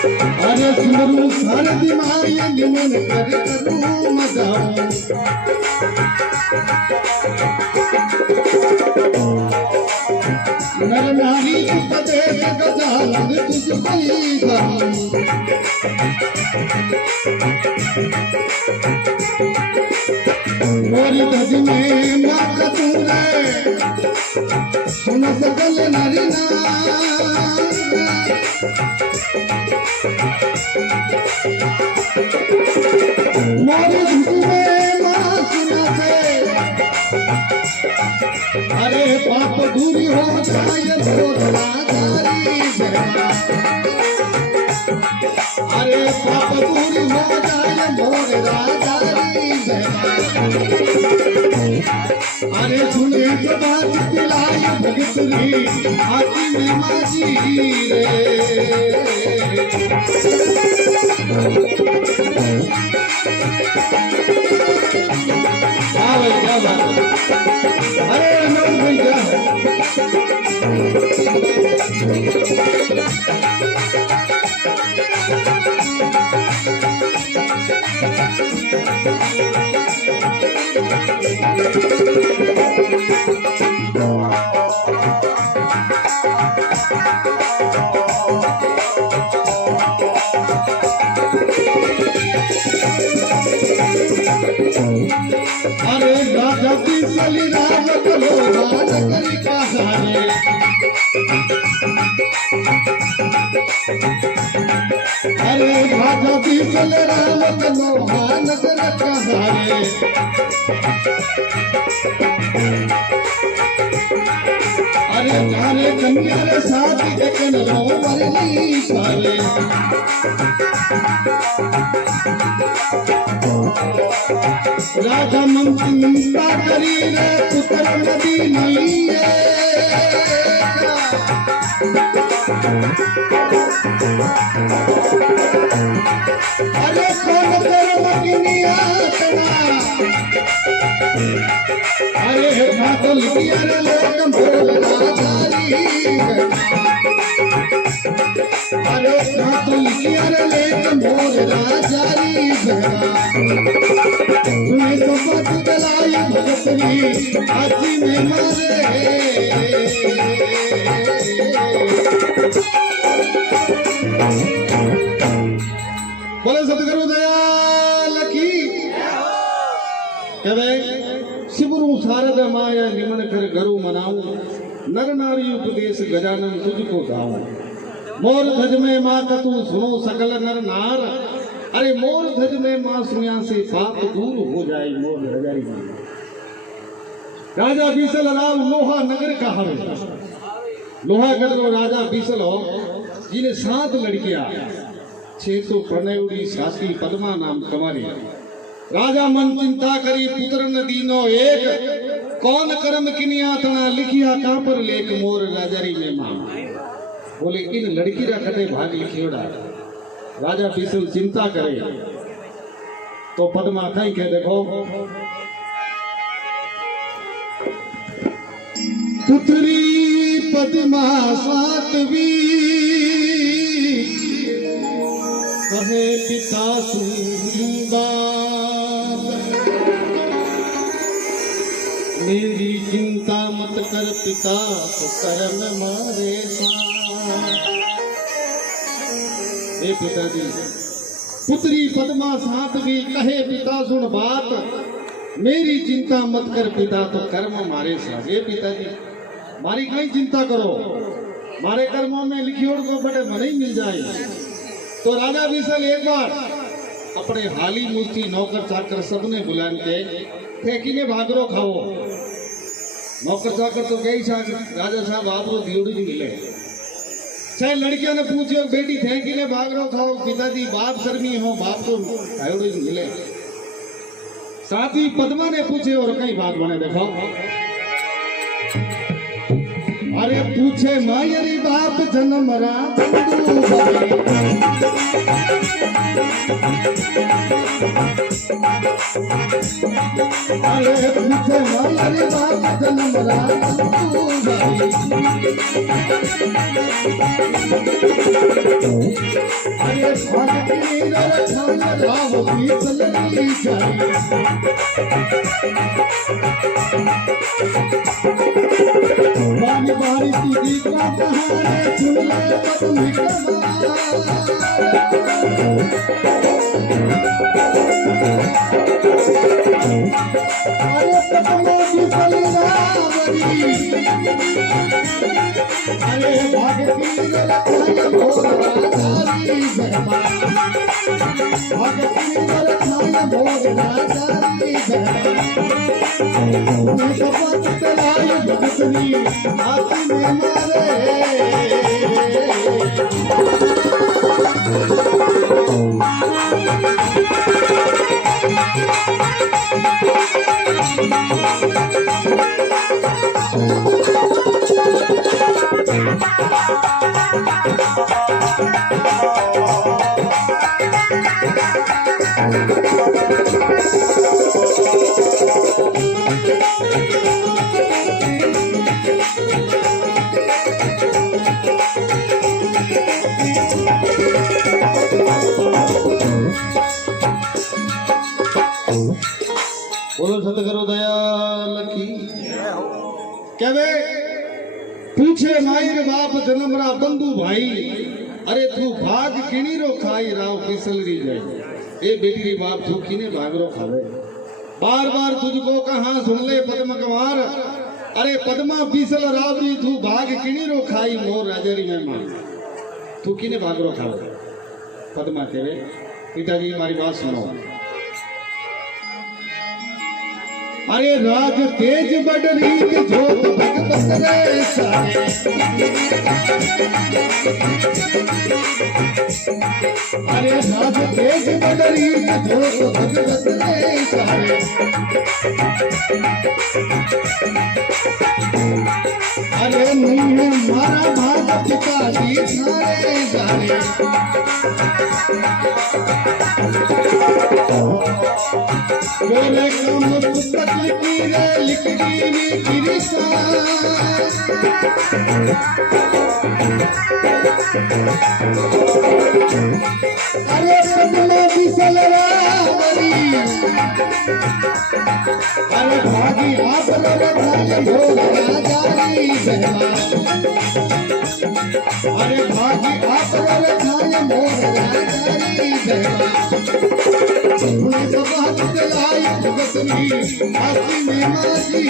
अरे सुमरू सारदी माय निमन कर करू मजाओ नर नारी पदे गजानन तुझ कोई गाऊं मोरी धज में माता तू रे सुन सकल नारी ना मोरी धज में मां सुन से अरे पाप दूरी हो जाए भोला जारी अरे पाप दूरी हो जाए भोला जारी अरे सुने तो बात दिलाई भगतरी आती में माजी रे भाई क्या बात अरे अनंत भाई क्या अरे राजा की सली राम कलो राज करी कहानी अरे राजा की सली राम कलो राज करी कहानी अरे तारे कन्या रे साथी देखन रो वरली साले राजा मन चिंता करी रे पुत्र नदी नहीं है अरे कौन कर्म किनिया अरे भागल किया रे लोक भोला जारी अरे भागल किया रे लेक भोला जारी तुम्हें तो पत गलाई भगतरी आजी में मारे बोले सतगुरु दयाल की कहे शिवरू शारद माया निमन कर गरु मनाऊं नर नारी उपदेश गजानन तुझको गाऊं मोर ध्वज में माँ का तू सुनो सकल नर नार अरे मोर ध्वज में माँ सुनिया से पाप दूर हो जाए मोर हजारी राजा बीसल राव लोहा नगर का हवे लोहागढ़ को राजा बीसल हो जिन्हें 7 लड़कियां 600 प्रणयुड़ी साथी पद्मा नाम कमारी राजा मन चिंता करी पुत्र न दीनो एक कौन कर्म किनिया तना लिखिया का पर लेख मोर राजारी में मां बोले इन लड़की रा कटे भाग लिखियोड़ा राजा बीसल चिंता करे तो पद्मा कहीं के देखो पुत्री पद्मा सातवी कहे पिता सुनबा मेरी चिंता मत कर पिता तो कर्म मारे ए पिताजी पुत्री पद्मा सातवी कहे पिता सुन बात मेरी चिंता मत कर पिता तो कर्म मारे साथ ए पिताजी मारी कहीं चिंता करो मारे कर्मों में लिखियोड़ को बड़े मन ही मिल जाए तो राजा बीसल एक बार अपने हाली मूर्ति नौकर चाकर सबने बुलान के फेंकी ने भागरो खाओ नौकर चाकर तो गई राजा साहब आप लोग दियोड़ी मिले चाहे लड़कियों ने पूछो बेटी फेंकी ने भागरो खाओ पिताजी बाप कर्मी हो बाप तो दियोड़ी मिले साथ ही पद्मा ने पूछे और कई बात बने देखो अरे पूछे मायरी बाप जन्म अरे पूछे हमारी बात जन्म रात अरे भागती रखन राव भी चलनी चाहिए बानी बानी तुझी का कहानी सुन ले पद अरे पतंगों की बलिदावरी अरे भागती रखन भोराचारी गरमा भागती रखन भोराचारी गरमा कपट तलाई भगतनी हाथी में मारे बोलो सतगुरु दयाल की कहवे पूछे मायर बाप जन्मरा बंधु भाई अरे तू भाग किणी रो खाई राव फिसलरी जाए ए बेटी री बाप तू किने भाग रो खावे बार बार तुझको कहां सुन ले पद्म कुमार अरे पद्मा फिसल रावरी तू भाग किणी रो खाई मोर राजरी में मां तू किने भाग रो खावे पद्मा कहवे पिताजी हमारी बात सुनो अरे राज तेज बडरी के जोत भगत रे सारे अरे राज तेज बडरी के जोत भगत रे सारे अरे नहीं मारा भाग पिताजी सारे जाने बोले कम पुस्तक लिखी रे लिखी नी गिरिसा अरे पद्मा फिसल रावरी अरे भागी आप रखाए भोला जारी बहना अरे भागी आप रखाए भोला जारी बहना बात चलाई भगतनी हाथी में माजी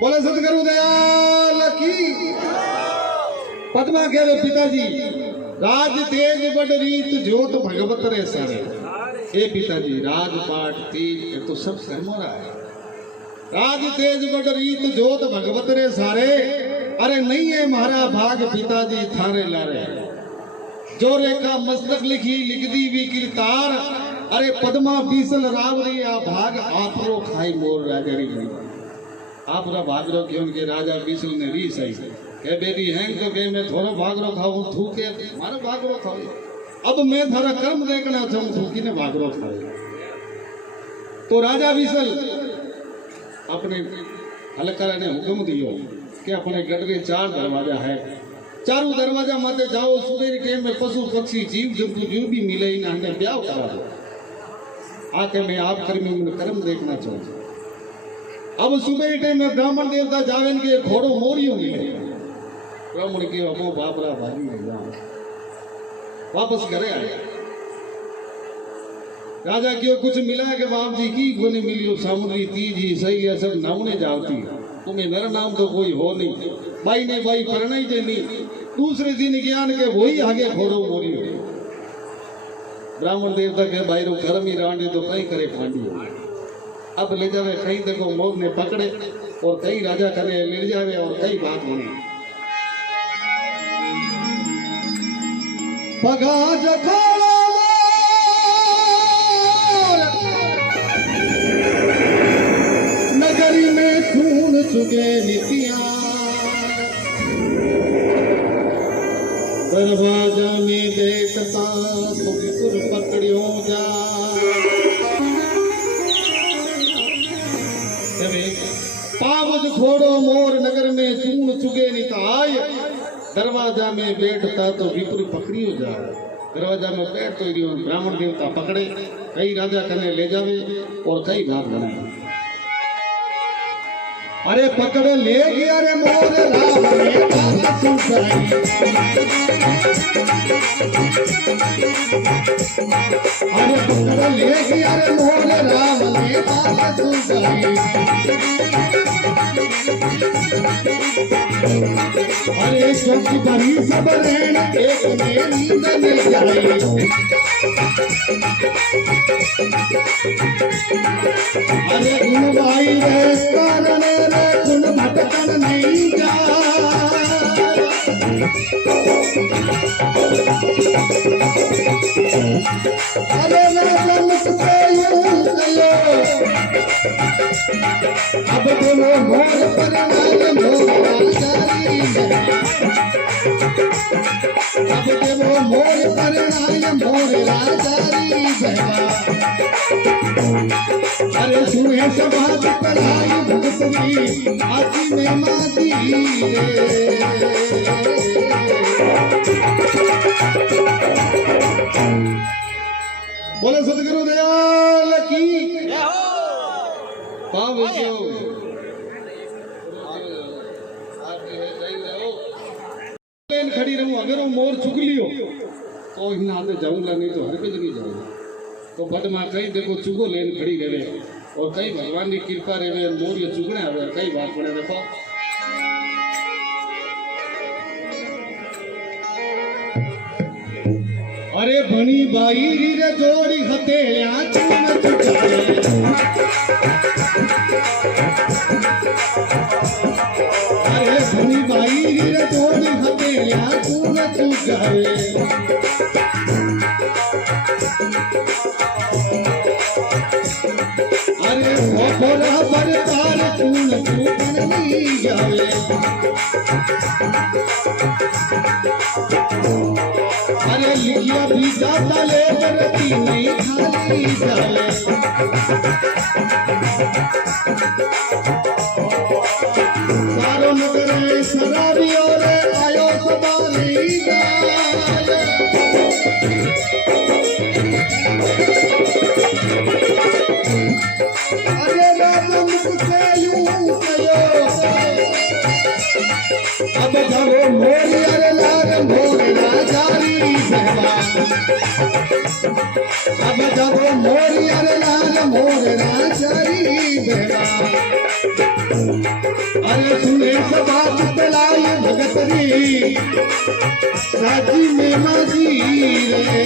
बोले सतगुरु दयाल की पद्मा कहवे पिताजी राज तेज बड़ रीत जोत भगवत रे सारे ए पिताजी राजपाट तेज ये तो सब सरमोरा है राज तेज बड़ रीत जोत भगवत रे सारे अरे नहीं है मारा भाग पिताजी थारे लारे जो रेखा मस्तक लिखी लिख दी भी किरतार अरे पद्मा बीसल रावरी आ भाग आपरो खाई मोर राजरी आपरा भागरो क्यों के राजा बीसल ने री सही के बेटी हैं तो के मैं थोड़ा भागरो खाऊं थू के मारो भागरो खाऊं अब मैं थारा कर्म देखना चाहूं थू की ने भागरो खाए तो राजा बीसल अपने हलकर ने हुक्म दियो कि अपने गढ़ के 4 दरवाजा है चारों दरवाजा माते जाओ सुबह टाइम में पशु पक्षी जीव जंतु जो भी मिले ना हमें ब्याह करा दो आके मैं आप कर्मी में कर्म देखना चाहूँ अब सुबह टाइम में ब्राह्मण देवता जावेन के घोड़ो मोरियो मिले ब्राह्मण के अमो बाबरा भागी वापस घरे आए राजा क्यों कुछ मिला के बाप जी की कोने मिलियो सामुद्री तीजी सही है सब नामने जावती तुम्हें मेरा नाम तो कोई हो नहीं भाई ने भाई प्रणय देनी दूसरे दिन ज्ञान के वही आगे घोड़ो मोरी हो ब्राह्मण देवता के भाई रो घर में रांडे तो कहीं करे फांडी अब ले जावे कहीं देखो मोर ने पकड़े और कहीं राजा करे ले जावे और कई बात होनी पगा जखोड़ो नगरी में खून चुके नितिया दरवाजा में बैठता तो विपुर पकड़ियो जा। पावज घोड़ो मोर नगर में चून चुगे निताय, दरवाजा में बैठता तो विपुर पकड़ियो जा। दरवाजा में बैठ तो ब्राह्मण देवता पकड़े, कई राजा कने ले जावे और कई बात बनाए। अरे पकड़ ले गया रे मोर राम ने बात सुनाई, अरे पकड़ ले गया रे मोर राम ने बात सुनाई। अरे सोच बड़ी सब रहन एक में नींद में जाई, अरे गुण भाई रे कारण रे गुण भटकन नहीं जा। अरे राजा मुझसे यूं कहो, अब बोलो मोर परिवार मोर जारी, अब देवो मोर परिवार मोर राजारी बहवा। अरे सुने सभा कलाई भक्ति आजी में माती रे। बोले सतगुरु दयाल की पावजो। खड़ी रहूं, अगर वो मोर चुग लियो तो इन हाथे जाऊंगा, नहीं तो हर पे नहीं जाऊंगा। तो बदमा कई देखो चुगो लेन खड़ी रहे और कई भगवान की कृपा रहे मोर ये चुगने आवे, कई बात पड़े देखो। अरे भनी बाई रे जोड़ी हथेलियां चून चुकाए, अरे भनी बाई रे जोड़ी हथेलियां चून चुकाए। अरे भोला बरतार चून चुकन नहीं जावे, अरे लिखिया भी जाता ले करती नहीं खाली जावे। सारो नगर शराबी और आयो सवारी जाए, अरे राजा मुझसे यूं कहो, अब जाओ मोर अरे लाल मोर राजारी बहवा। अब जाओ मोर अरे लाल मोर राजारी बहवा। अरे सुने सभा चलाई भगतरी साजी में माजी रे।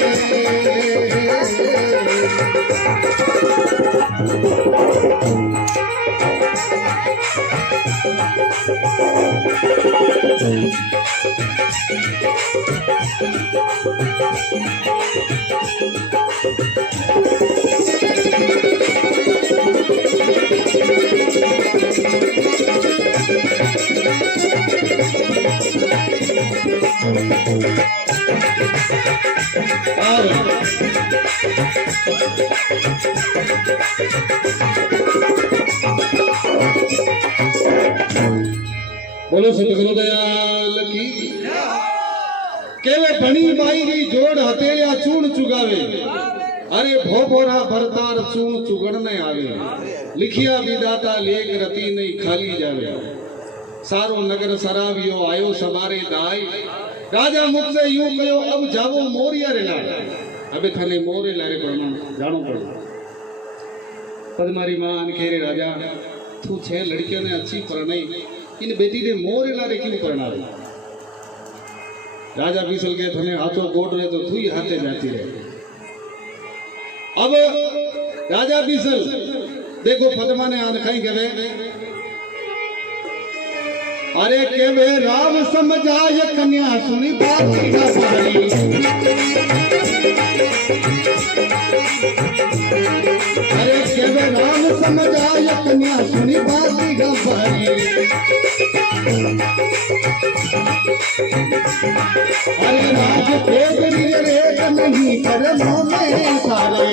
बोलो सतगुरु दयाल की। केवे भणी माई री जोड़ हथेलिया चून चुगावे, अरे भोपोरा भरतार चून चुगण ने आवे। लिखिया विदाता लेख रती नहीं खाली जावे, सारो नगर सरावियो आयो सवारे दाई। राजा मुख से यूं कहो, अब जावो मोरिया रे लाल। अबे थाने मोरे लारे पड़ना जानो पड़े। पद्मारी मां अनखेरे राजा तू छह लड़कियों ने अच्छी परनाई, इन बेटी ने मोरे लारे क्यों परना रही। राजा बीसल के थने हाथों गोट रहे तो तू ही हाथे जाती रहे। अब राजा बीसल देखो पद्मा ने आनखाई गवे, अरे केवे राम समझाय कन्या सुनी बाती ना सारी। अरे केवे राम समझाय कन्या सुनी बाती ना सारी। अरे राज तेरी रेत नहीं कर्मों में सारे।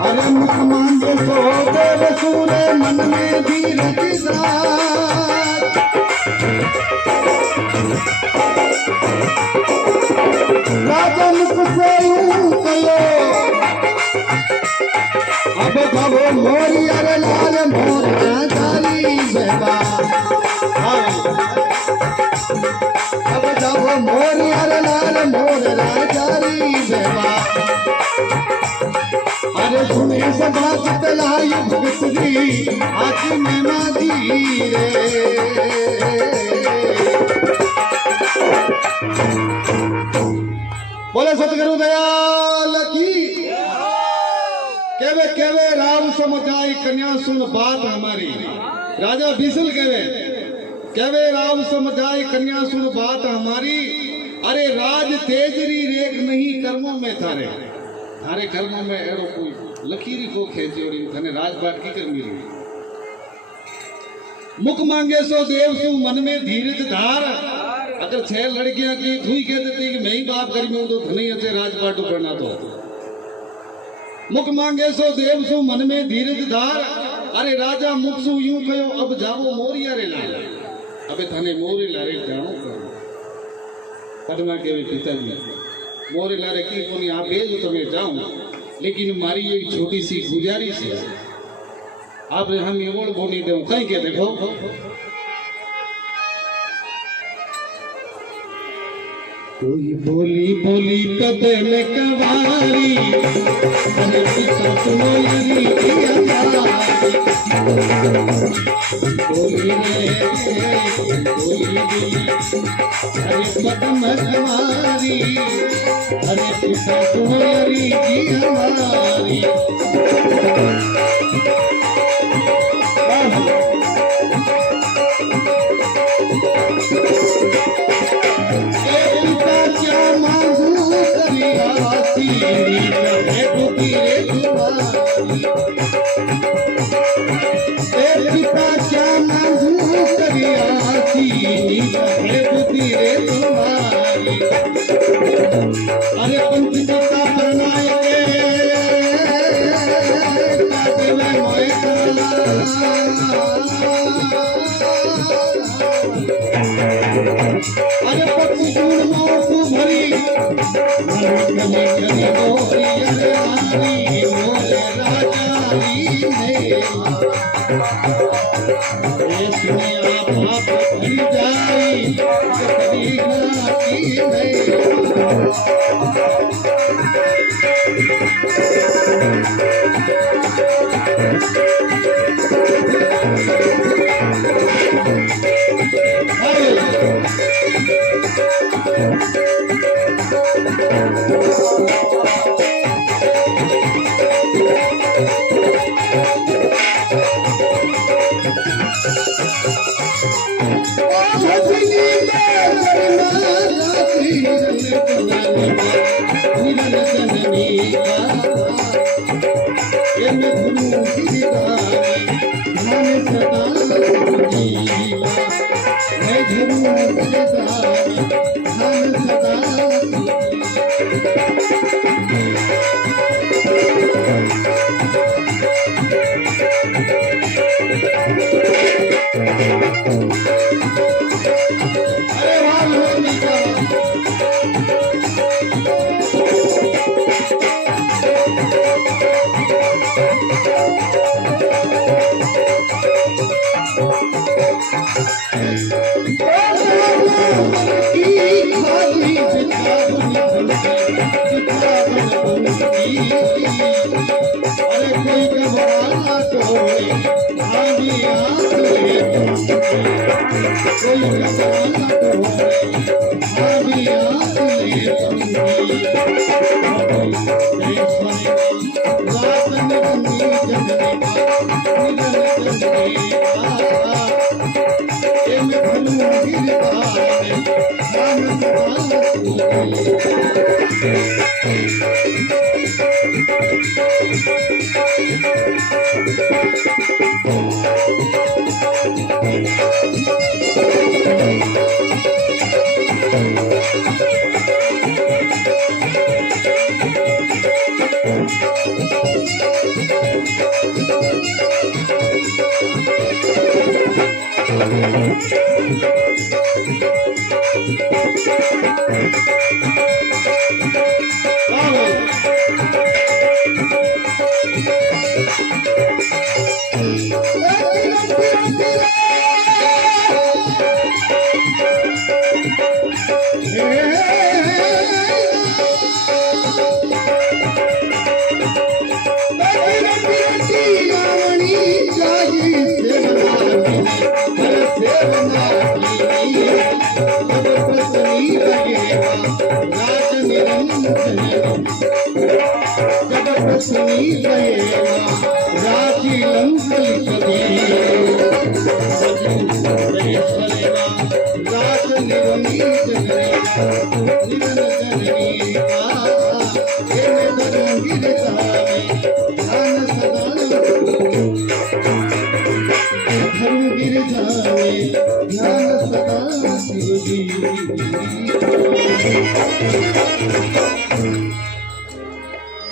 अरे मुख मांगे सो देव सूरे मन में धीरज दार। राजा मुख से यूं कहो अब भवो मोरी अरे लाल मोर जारी बेबा। अब जब मोरी अरे लाल मोर जारी बेबा। अरे सुने सभा चलाई भगतरी आज में माधी रे। बोले सतगुरु दयाल की। केवे केवे राम समुदाय कन्या सुन बात हमारी। राजा बिसल केवे राम समुदाय कन्या सुन बात हमारी। अरे राज तेजरी रेख नहीं कर्मों में थारे। थारे कर्मों में एड़ो कोई लकीरी को खेची और थने राजबाट की कर मिली। मुख मांगे सो देव सु मन में धीरज धार। अगर 6 लड़कियां की धुई कह देती कि मैं ही बाप करी में तो धनी अचे राजपाट करना। तो मुख मांगे सो देव सु मन में धीरज धार। अरे राजा मुख सु यूं कहो अब जावो मोरिया रे लाल। अबे थाने मोरी लारे जानो करो पदमा के पिताजी मोरी लारे की कोनी आप भेजो तो मैं जाऊं। लेकिन मारी एक छोटी सी गुजारिश है आपने हम ये बोल बोनी दो कहीं के देखो। कोई बोली बोली कदे में कवारी। अरे पिता सुनो यही बोली रे बोली अरे कदम हमारी। अरे पिता सुनो यही हमारी। अरे पंचता प्रणायक अरे पक्षी भरी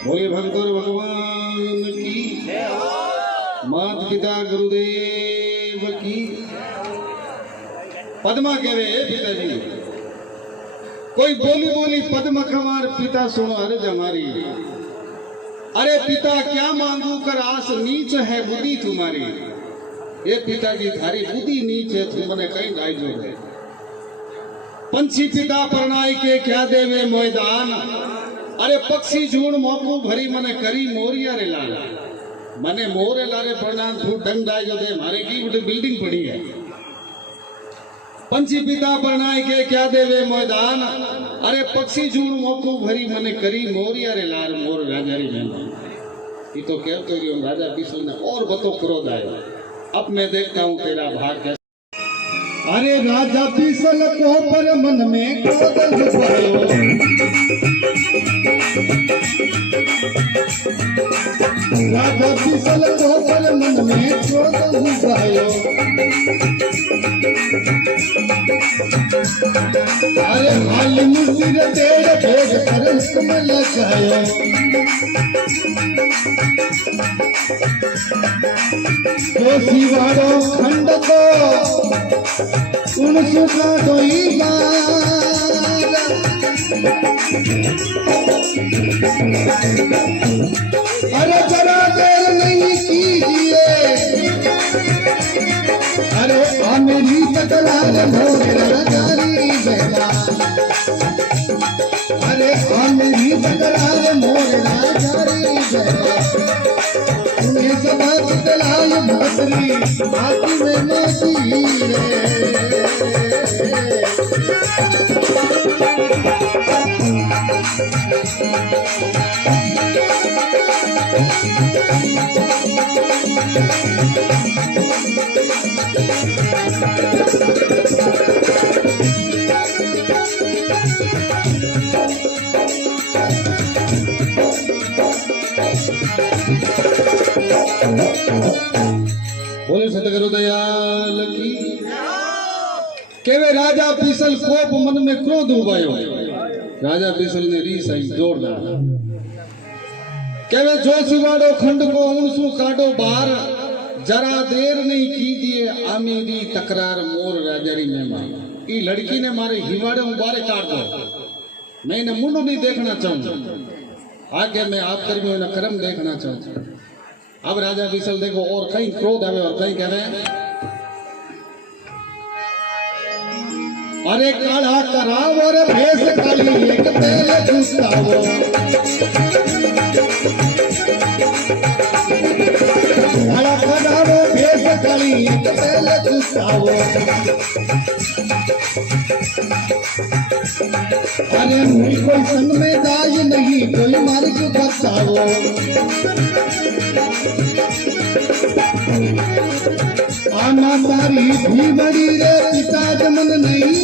बोले भगतों भगवान की, मात पिता गुरुदेव की। पद्मा कहे पिताजी, कोई बोली बोली पद्मा खमार पिता सुनो अर्ज हमारी। अरे पिता क्या मांगू कर आस नीच है बुद्धि तुम्हारी। ये पिताजी थारी बुद्धि नीच है, तुम मने कहीं गाइजो है। पंछी पिता परनाई के क्या देवे मैदान। अरे पक्षी झूण मोकू भरी मने करी मोरिया रे लाल। मने मोरे लारे प्रणाम थू डंग डाइजो दे मारे की बिल्डिंग पड़ी है। पंछी पिता परनाई के क्या देवे मैदान। अरे पक्षी झूण मोकू भरी मने करी मोरिया रे लाल। मोर राजा री मेहमान ये तो कहते रही राजा बिसल ने और बतो क्रोध आया। अब मैं देखता हूँ तेरा भाग कैसा। अरे राजा बिसल को पर मन में क्रोध छुपायो। राजा बिसल को पर मन में क्रोध छुपायो। अरे हाल मुसिर तेरे भेद पर कमल लगायो। सिवाड़ो खंड को उन सुखा दोई अरे जरा देर नहीं कीजिए। अरे मेरी तकरार जारी बेला। अरे मेरी तकरार मोरना जारी बेला। सदा चलाय भद्री हाथी में मोती बोले सतगुरु दयाल की। केवे राजा बिसल कोप मन में क्रोध उबायो। राजा बिसल ने रीस आई जोरदार। केवे जो सिवाड़ो खंड को उनसु काटो बाहर। जरा देर नहीं कीजिए आमेरी तकरार मोर राजारी मेहमान। ई लड़की ने मारे हिवाड़े उबारे काट दो। मैं इन्हें मुंडू नहीं देखना चाहूँ। आगे मैं आप कर्मियों ने कर्म देखना चाहूँ। अब राजा बिसल देखो और कहीं क्रोध आवे और कहीं कहे अरे काला कराव और भेष काली एक तेल घुसावो। काला कराव भेष काली एक तेल घुसावो। अरे कोई संग में जाय नहीं कोई मार्ग बताओ। आना तारी भी बड़ी रे पिता जमन नहीं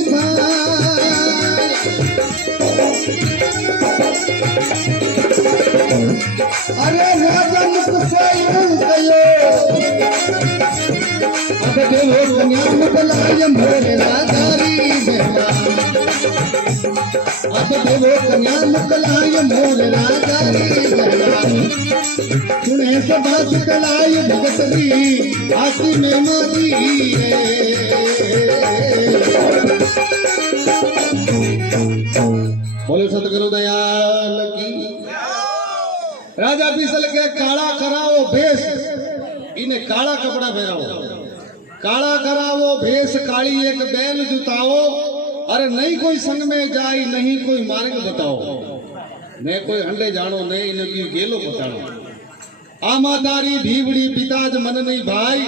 अरे राजा मुख से गयो। अब देवो कन्या मुकलाय मोरे राजारी बेला। अब देवो कन्या मुकलाय मोरे राजारी बेला। सुने सदा कलाई भगत री आसी में मारी है। इन्हें काला कपड़ा पहराओ, काला करावो, भेष काली एक बैल जुताओ। अरे नहीं कोई संग में जाई, नहीं कोई मार्ग बताओ, ने कोई हंडे जानो, ने इनकी गेलो बतानो। आमादारी भीवड़ी पिताज मन नहीं भाई,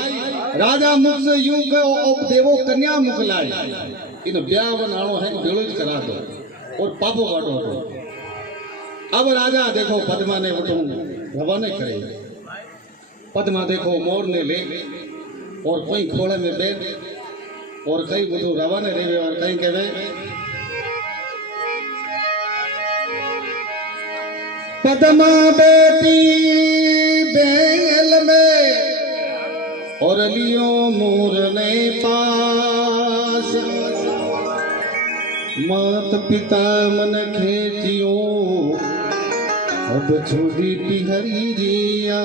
राजा मुख से यूं कहो अब देवो कन्या मुख लाई। इन ब्याह बनानो है बेड़ो ज करा दो और पापो काटो तो। अब राजा देखो पद्मा ने वो रवाने करे। पद्मा देखो मोर ने ले और कोई खोले में बैठ और कई बुधु रवाने रेवे और कई कहवे पद्मा बेटी बेल में और लियो मोर ने पास। मात पिता मन खेतियो अब छोड़ी पिहरी जिया।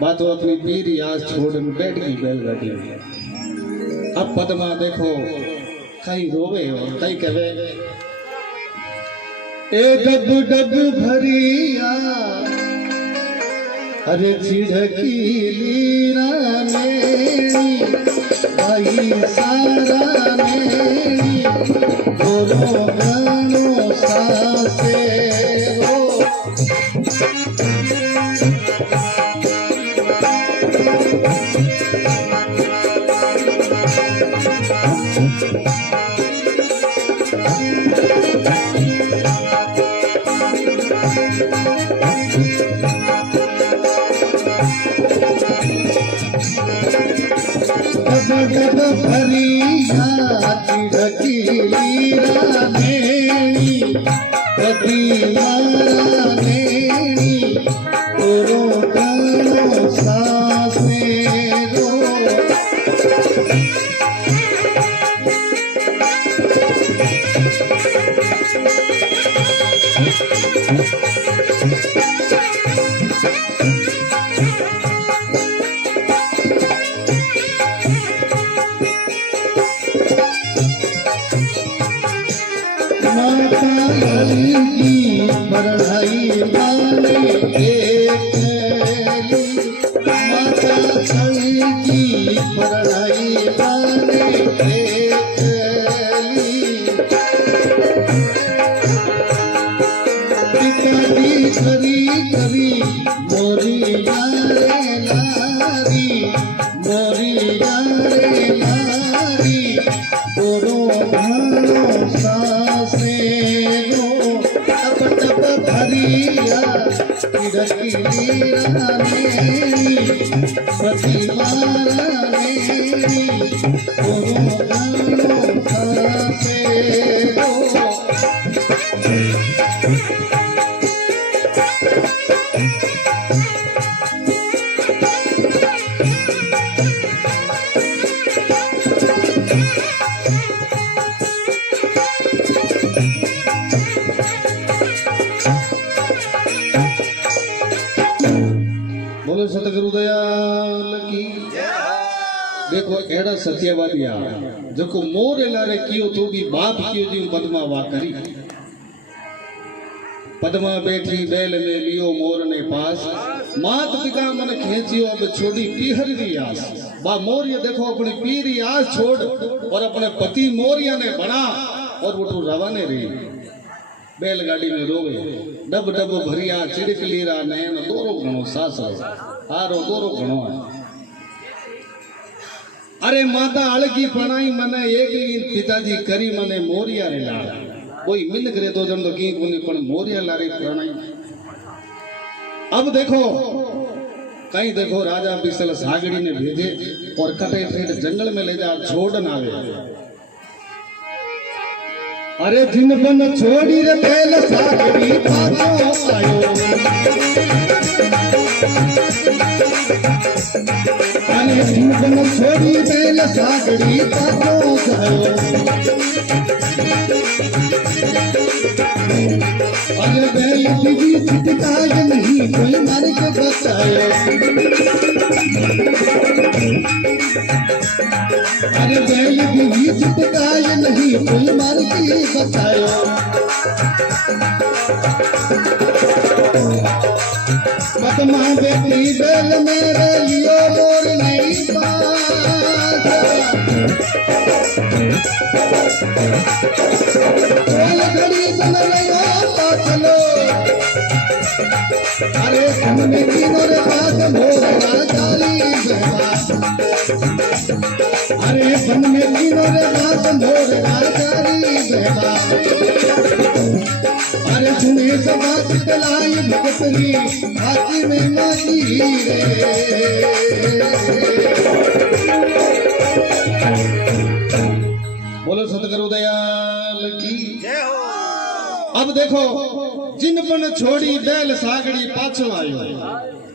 बात अपनी पीरी आज छोड़ बैठ गई बैलगाड़ी में। अब पद्मा देखो कहीं रोवे और कहीं कहे ए डब डब भरिया अरे छिड़की लीरा मेरी भाई सारा मेरी गोरो गनो सासे हो। जब भरिया छिड़की लीरा मेरी कदी मारा मेरी तोरो कानो सासे रो। पढ़ाई माने एक माता छड़ी की पढ़ाई माने एक पिताजी करी करी मोरी यारे नारी मोरी यारे नारी गोरो भानो सासे भरिया छिड़की लीरा मेरी पति मारा मेरी गोरो गनो सासे हो। बोलो सतगुरु दयाल की। देखो एड़ा सत्यवादिया जो मोर लारे कियो तो भी बाप कियो जी पद्मा वा करी। पद्मा बैठी बैल में लियो मोर ने पास, मात पिता मन खेचियो अब छोड़ी पीहर री आस। बा मोरिया देखो अपनी पीरी आस छोड़ और अपने पति मोरिया ने बना और वो तो रवाने रही। बैलगाड़ी में रोवे डब डब भरिया चिड़क लीरा नैन दोरो घणो सास हारो दोरो घणो है। अरे माता अलगी पणाई मने एक पिताजी करी मने मोरिया रे लाड़। कोई मिल करे तो जन तो की कोनी पण मोरिया लारे पणाई। अब देखो कहीं देखो राजा बिसल सागड़ी ने भेजे और कटे ठेठ जंगल में ले जा छोड़ ना आवे। अरे जिन बन छोड़ी रे बैल सागड़ी पाछो आयो। अरे जिन बन छोड़ी बैल सागड़ी पाछो आयो। अरे बैल की छिटकाए नहीं कोई मार के बचायो। अरे बैल की छिटकाए नहीं कोई मार के बचायो। पद्मा बेटी बेल मेरे लियो मोर नहीं पास बोल घड़ी सुन रहो चलो अरे हमने तीनों रे बात मोर राजारी बेला अरे बन में तीनों रे बात मोर राजारी बेला अरे सुने सभा चितलाई भगतरी हाथी में माजी रे बोलो सतगुरु दयाल की जय हो। अब देखो जिनपन छोड़ी बैल सागड़ी पाछो आयो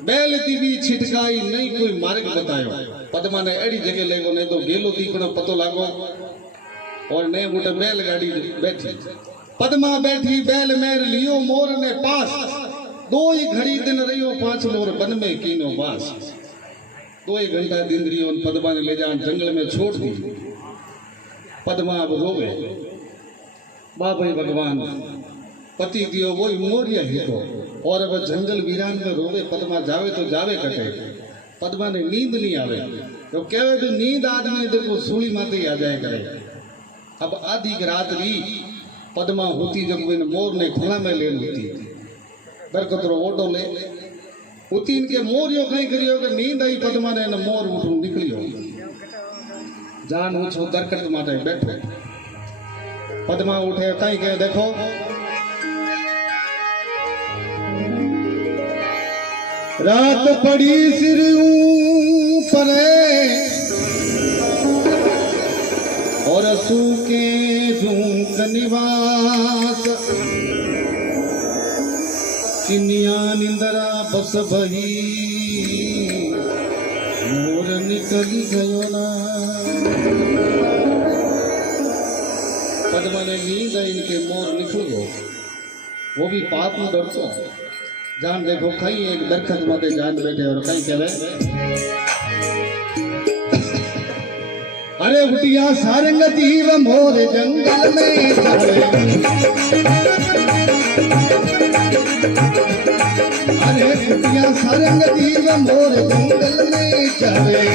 बैल दीवी छिटकाई नहीं कोई मार्ग बतायो पद्मा ने एड़ी जगह ले गो नहीं तो गेलो तीकड़ो पतो लागो और ने बूटे बैलगाड़ी बैठी पद्मा बैठी बैल मेर लियो मोर ने पास दो ही घड़ी दिन रहियो पांच मोर बन में कीनो बास 2 घंटा दिन रहियो पद्मा ने ले जान जंगल में छोड़ दी पद्मा अब रोवे बाबा भगवान पति दियो वही मोरिया ही को और अब जंगल वीरान में रोवे पद्मा जावे तो जावे कटे पद्मा ने नींद नहीं आवे तो कहवे भी नींद आदमी देखो सूली माते ही आ जाए करे अब आधी रात री पद्मा होती जब इन मोर ने खुला में ले होती बरकतरो ओटो ले होती इनके मोरियो कहीं करियो कि नींद आई पद्मा ने न मोर उठू निकलियो जान ऊंचो दरकत माटे बैठे पद्मा उठे कहीं कहे देखो रात पड़ी सिर परे और सूखे झूक निवास किनिया निंदरा बस बही मोर निकली गयो ना पद्मा ने नींद इनके मोर निकल गयो वो भी पाप में डरतो जान देखो कहीं एक दरखत माते जान बैठे और कहीं कहे अरे उटिया सारंग जीव मोर जंगल में चले अरे उटिया सारंग जीव मोर जंगल में चले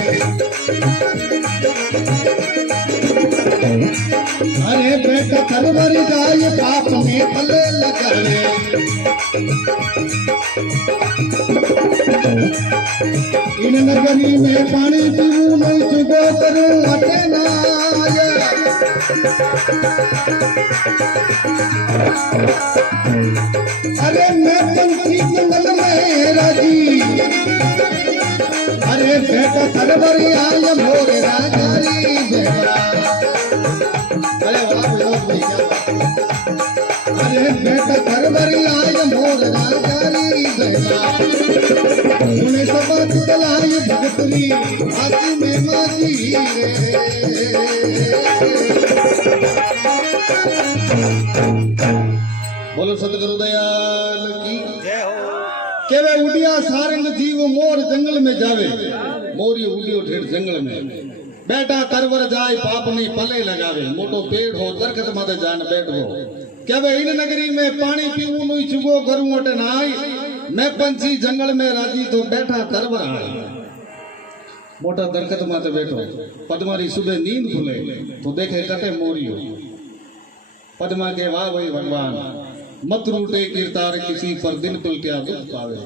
अरे बेटा तरवर जाय पाप में पले लगावे इन नगरी में पानी पीऊं नहीं चुगो करूं हटे ना अरे मैं पंछी जंगल में राजी अरे बेटा तरवर आय मोर राजारी बेटा अरे बेटा तरवर आय मोर राजारी बेटा सुने सब चलाई भगतरी हाथी में माजी रे बोलो सतगुरु दयाल की जय हो। केवे उडिया सारंग जीव मोर जंगल में जावे मोरी उडियो ठेठ जंगल में बेटा तरवर जाए पाप नहीं पले लगावे मोटो पेड़ हो दरखत माते जान बैठ हो केवे इन नगरी में पानी पीऊं नहीं चुगो करूं अटे नाई मैं पंछी जंगल में राजी तो बैठा तरवर आए मोटा दरखत माते बैठो पद्मारी सुबह नींद खुले तो देखे कटे मोरियो पद्मा के वाह वही भगवान मत रूटे कीर्तार किसी पर दिन पलटिया दुख पावे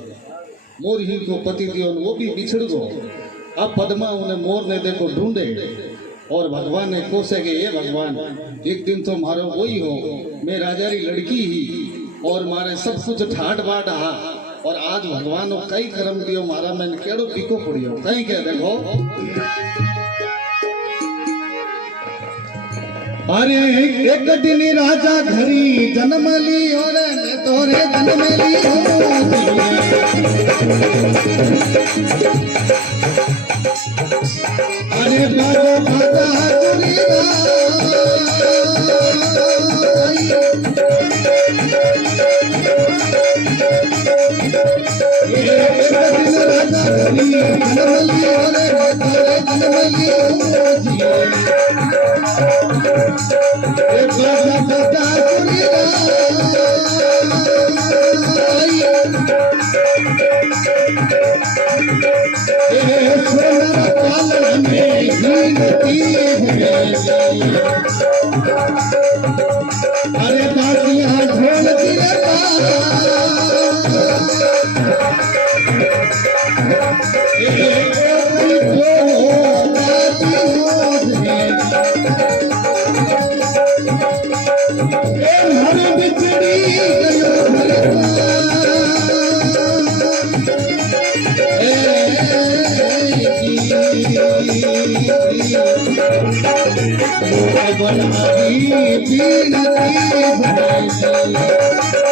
मोर ही को पति दियो वो भी बिछड़ गो अब पद्मा उन्हें मोर ने देखो ढूंढे और भगवान ने कोसे के ये भगवान एक दिन तो मारो वही हो मैं राजारी लड़की ही और मारे सब कुछ ठाट बाट हा और आज भगवान ने कई कर्म दियो मारा मैंने केड़ो पीको पड़ियो कहीं क्या देखो अरे एक दिन राजा घरी जन्म ली और तोरे जन्म ली अरे बाबो भागा अरे दासियां ढोलकी रे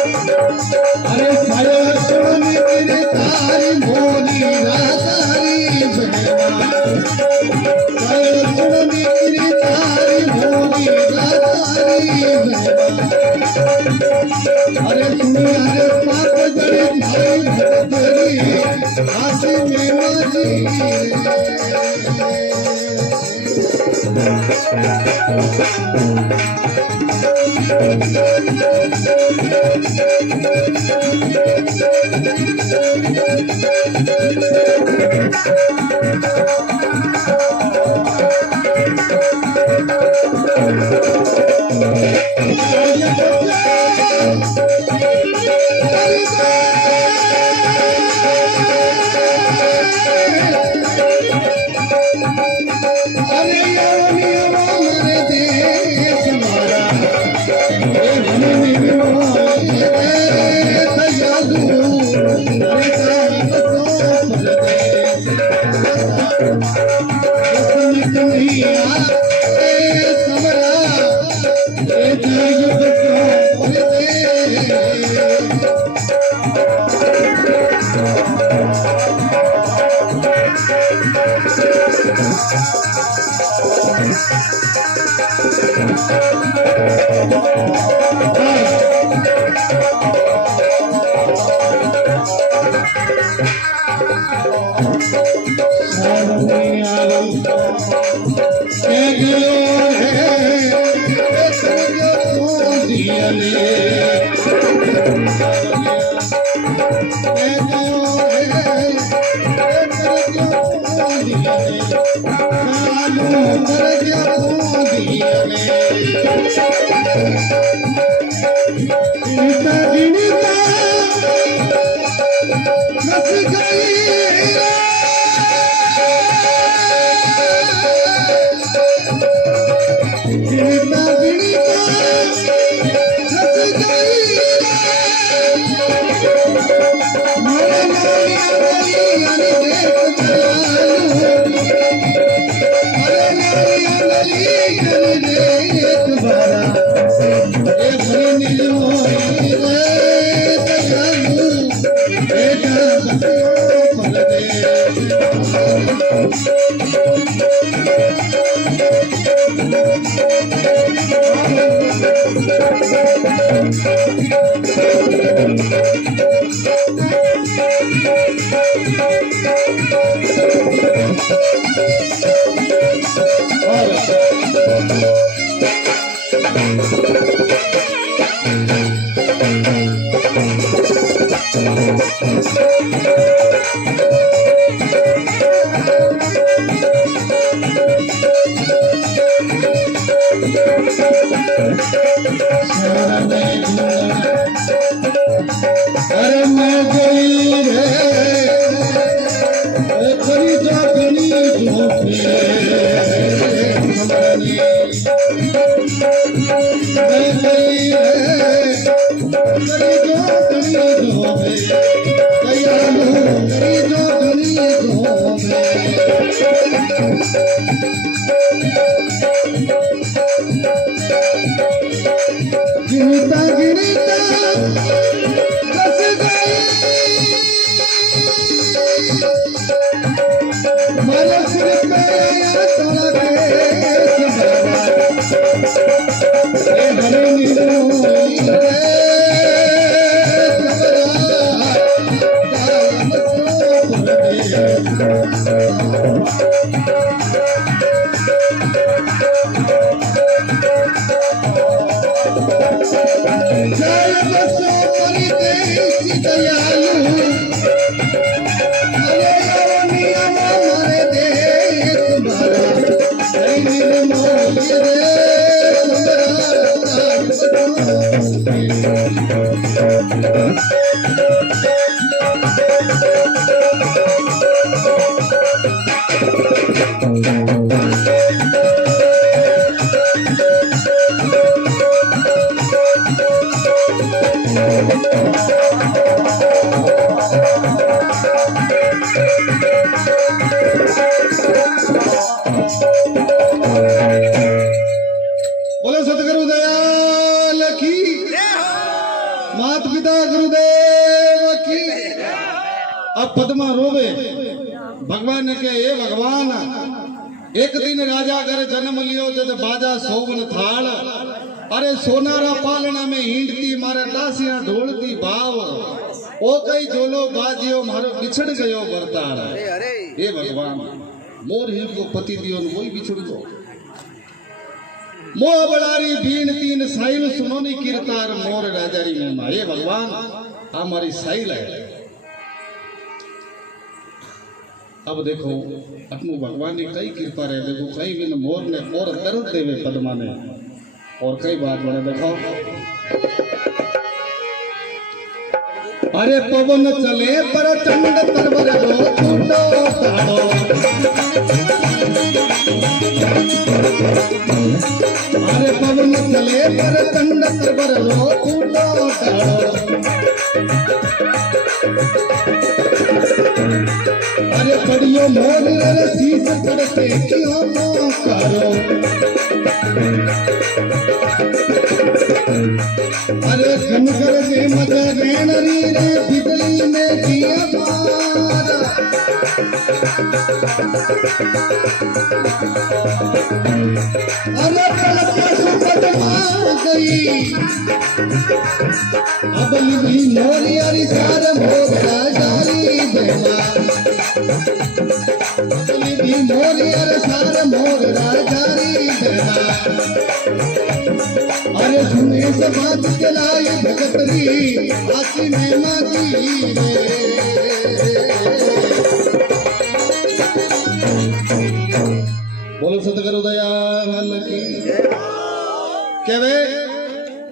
अरे साया सुन तेरे तारी मोनी रातारी साया सुन तेरे तारी मोनी रातारी अरे सुन अरे पाप जड़े भाई भगतरी आसी में माजी बोले सतगुरु दयाल की, मात पिता गुरुदेव की। अब पद्मा रोवे, भगवान ने कहा ये भगवान, एक दिन राजा घर जन्म लियो जद बाजा सोवन थाल, अरे सोनारा पालना में हिंडती मारे दासियां ढोलती भाव, ओ कई जोलो बाजियो मारो बिछड़ गयो बरतार। हे भगवान, मोर ही को पति दियो न वही बिछड़ गयो। मोह बड़ारी बीन तीन साइल सुनोनी कीर्तार मोर राजारी में माँ। हे भगवान, हमारी साइल है। अब देखो अपनु भगवान की कई कृपा रहे, देखो कई बिन मोर ने और दर्द देवे पद्मा ने, और कई बात बने देखो। अरे पवन चले पर चंड तरवर रो टूटो ताड़ो, अरे पवन चले पर चंड तरवर रो टूटो ताड़ो, अरे पड़ियो मोर रे शीश पड़ते क्यों नो करो, अरे घनकर से मजा रेणरी रे बिजली में दिया मारा, अरे पद्मा गई अब लिखी मोरी अरी सार मोरा जारी बेला, लिखी मोरी अरे सार मोरा जारी बेला, अरे सुने से बात के लाए भगतरी आती में माती बोलो सतगुरु दयाल की। कहवे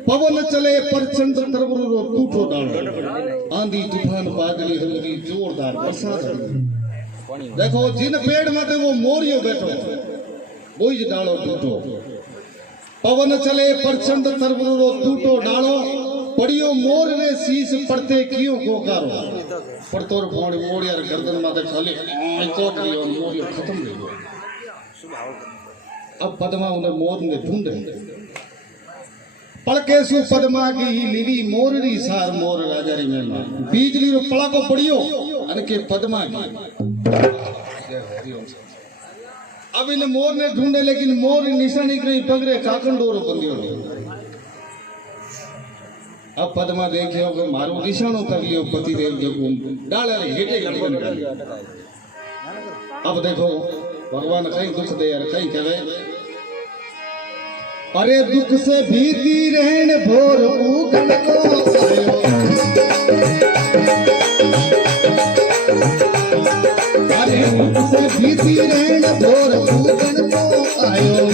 पवन चले पर चंद्र तरवर रो टूटो डालो, आंधी तूफान बादली हल्की जोरदार बरसात हुई। देखो जिन पेड़ में वो मोरियो बैठो वही डालो टूटो। पवन चले पर चंद्र तरवर रो टूटो डालो, पड़ियो मोर रे शीश पड़ते क्यों को कारो, पड़तोर फोड़ मोड़ यार गर्दन माथे खाली तो क्रियो मोरियो खत्म हो गयो। अब पद्मा उन्हें मोर ने ढूंढे, पड़के सु पद्मा की लीली मोररी सार मोर राजारी में बीजली रो पड़ा को पड़ियो अन के पद्मा की। अब इन मोर ने ढूंढे लेकिन मोर निशानी कहीं पगरे काकंडोरो बंदियो नहीं। अब पद्मा देखियो कि मारो निशानो कर लियो पति देव जो डाले रे हेटे गड़बड़ कर। अब देखो भगवान कहीं दुख दे यार कहीं कहे, अरे दुख से भीती रहन भोर उगन को आयो, अरे दुख से भीती रहन भोर उगन को आयो,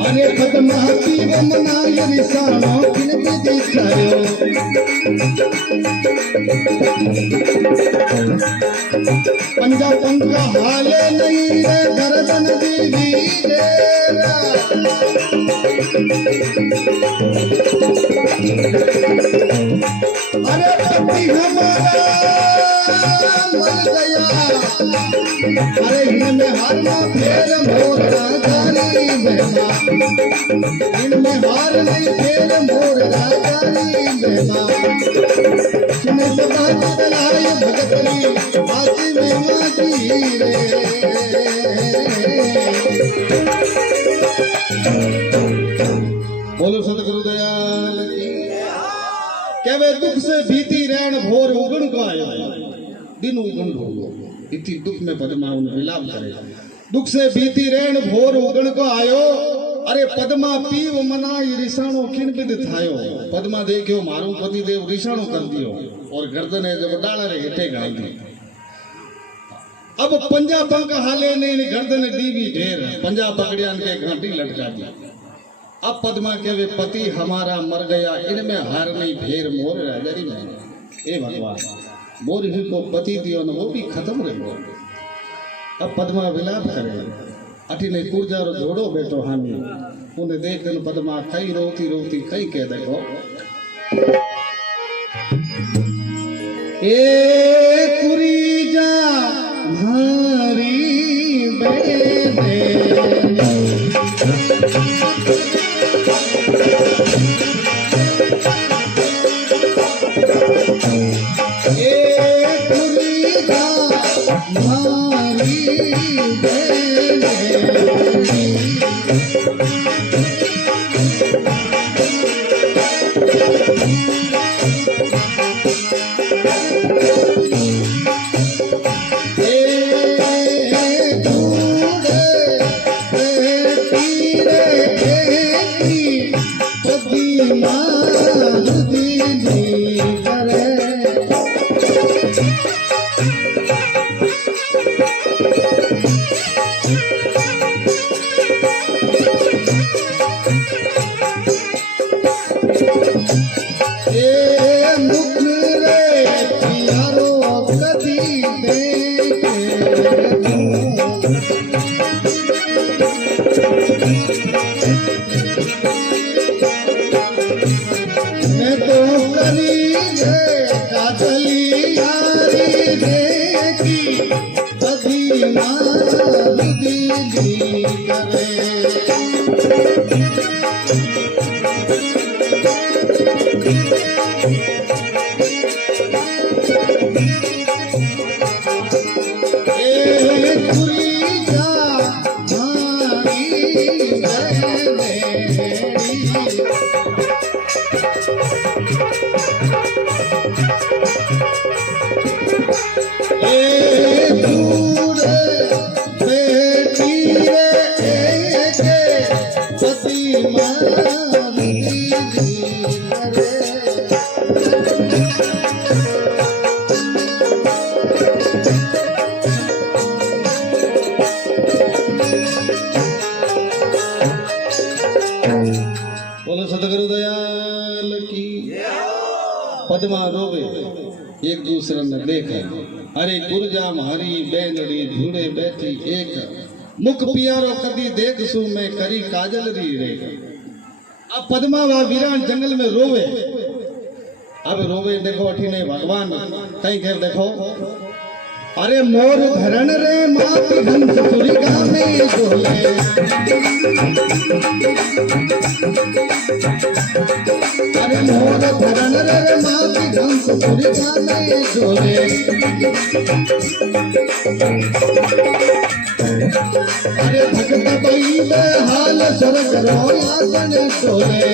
अरे पद्मा की वो मनाय निशानो किन पे दिखायो, पंजा पंखा हाले नहीं रे गर्दन दीदी रे, अरे पति हमारा मर गया, अरे इनमें हारना फेर मोर राजारी बेमा, इनमें हार नहीं फेर मोर राजारी बेमा, सुने तो बात चलाए भगतरी आती में माती रे। बोलो सतगुरु दयाल की। कहवे दुख से भीती रहन भोर उगण को आयो, दिन उगण को इतनी दुख में पद्मा उन विलाप करे, दुख से भीती रहन भोर उगण को आयो, अरे पद्मा पीव मनाई रिसाणो किन विद थायो, पद्मा देखियो मारू पति देव रिसाणो कर दियो और गर्दन है जब डाला रे हेठे गाल दी। अब पंजा पंख हाले ने गर्दन दीवी ढेर, पंजा पकड़िया के घंटी लटका दी। अब पद्मा के वे पति हमारा मर गया, इनमें हार नहीं ढेर मोर राजरी में। ए भगवान, मोर ही को पति दियो न वो भी खत्म रहो। अब पद्मा विलाप करे, अठिने कुर्जारो जोड़ो बेटो हामी। उन्हें देख पद्मा कई रोती रोती कई कह देखो, ए कुरीजा भारी बेदे, सतगुरु दयाल की। पद्मा रोवे एक दूसरे ने देखे, अरे गुरजाम हरी बेनड़ी झूड़े बैठी एक, मुख पियारो कदी देख सू मैं करी काजल री रे। अब पद्मा व वीरान जंगल में रोवे, अब रोवे देखो अठीने भगवान कहीं कह देखो, अरे मोर धरण रे मात हंस सुरिका में डोले, अरे मोर धरण रे मात हंस सुरिका में डोले, अरे भगत बई में हाल स्वर्ग रो आसन डोले,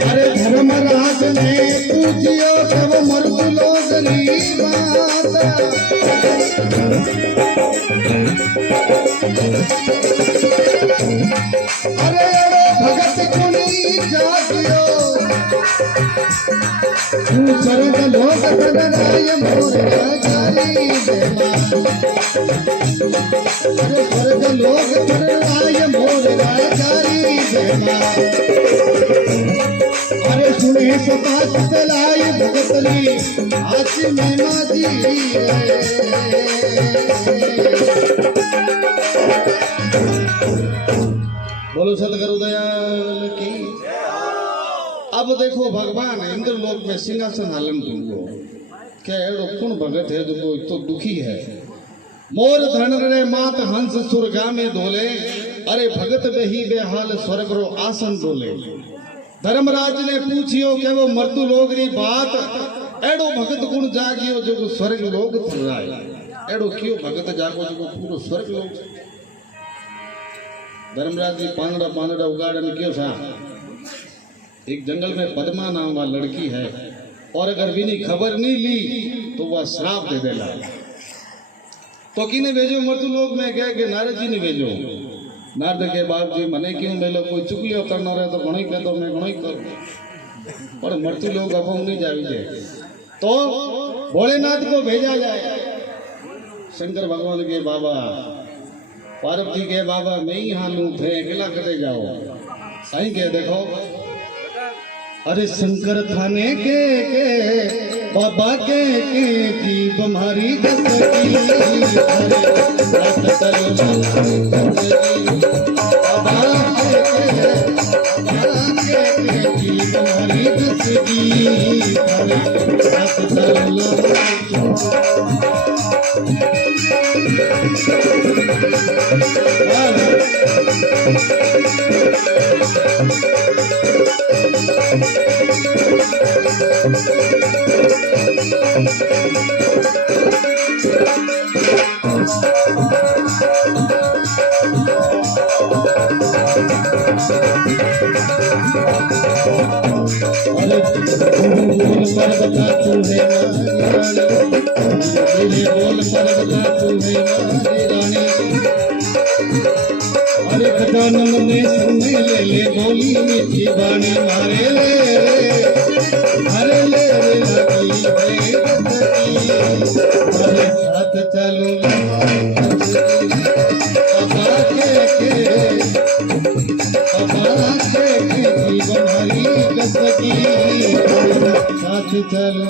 अरे धर्मराज ने पूजियो कब मर्द लोगरी बात, अरे भगत कुनी जागियो तू स्वर्ग लोक धनराय मोर राजारी देवा, अरे स्वर्ग लोक धनराय मोर राजारी देवा, अरे सुने सपास चलाई भगतली आज में माजी बोलो सतगुरु दयाल की। अब देखो भगवान इंद्र लोक में सिंहासन हालन तुमको क्या एड़ो कौन भगत है जो तो दुखी है। मोर धन रे मात हंस सुरगा में धोले, अरे भगत बेही बेहाल स्वर्ग रो आसन डोले। धर्मराज ने पूछियो कि वो मर्दू लोग री बात, एड़ो भगत गुण जागियो जो स्वर्ग लोग थराए, एड़ो क्यों भगत जागो जो पूरो स्वर्ग लोग। धर्मराज जी पानड़ा पानड़ा उगाड़न क्यों था। एक जंगल में पद्मा नाम वाली लड़की है, और अगर विनी खबर नहीं ली तो वह श्राप दे देला। तो किने भेजो मर्दू लोग में कहे कि नारद जी ने भेजो। नारद के बाप जी मने क्यों मेलो, कोई चुगलियो करना रहे तो घणो कह दो मैं घणो करूं, पर मर्दू लोग अब नहीं जावी जाए तो भोलेनाथ को भेजा जाए। शंकर भगवान के बाबा पार्वती के बाबा मैं ही हालू थे अकेला करे जाओ साईं के देखो अरे शंकर थाने के बाबा के की बम्हारी गंदगी अरे रात चलो बाबा के की बम्हारी गंदगी अरे रात चलो अरे खजानन में सुने ले बोली मीठी बाणी मारे ले अरे ले रे लगी अरे साथ चलो बाबा के जीवन हरी कसकी साथ चलो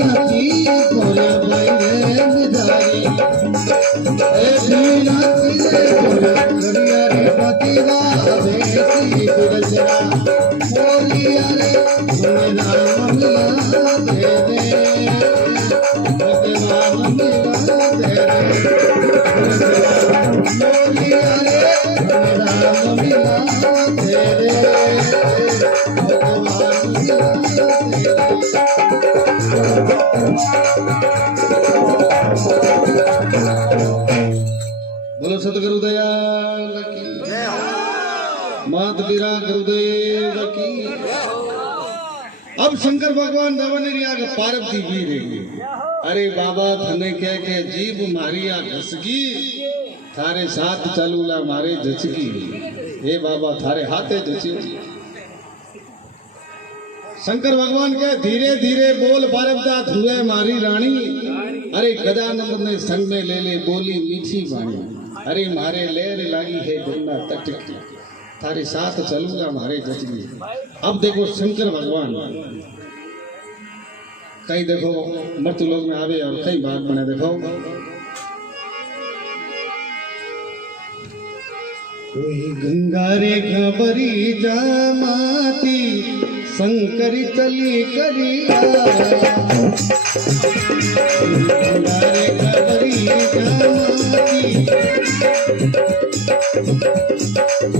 नाची बोला भाई मुजारी नाची बोला करिया रे पतिवा बेसी गुरजरा बोलिया रे नाम मिला दे भगवान मिला दे बोलिया रे नाम मिला दे भगवान मिला बोलो सतगुरु दयाल की जय हो। मात बिरा गुरुदेव की। अब शंकर भगवान दवन आग पार्वती भी रही। अरे बाबा थने कह के जीव मारिया घसगी थारे साथ चलूला मारे जचगी। हे बाबा थारे हाथे जची। शंकर भगवान के धीरे धीरे बोल पार्वता धुए मारी रानी। अरे गजानंद ने संग में ले ले बोली मीठी वाणी। अरे मारे लेर लागी है गंगा तट की थारे साथ चलूंगा मारे जचगी। अब देखो शंकर भगवान कई देखो मृत्यु लोग में आवे और कई बात बने देखो। कोई गंगा रे खबरी जामाती शंकरी चली करिया गंगा रे खबरी जामाती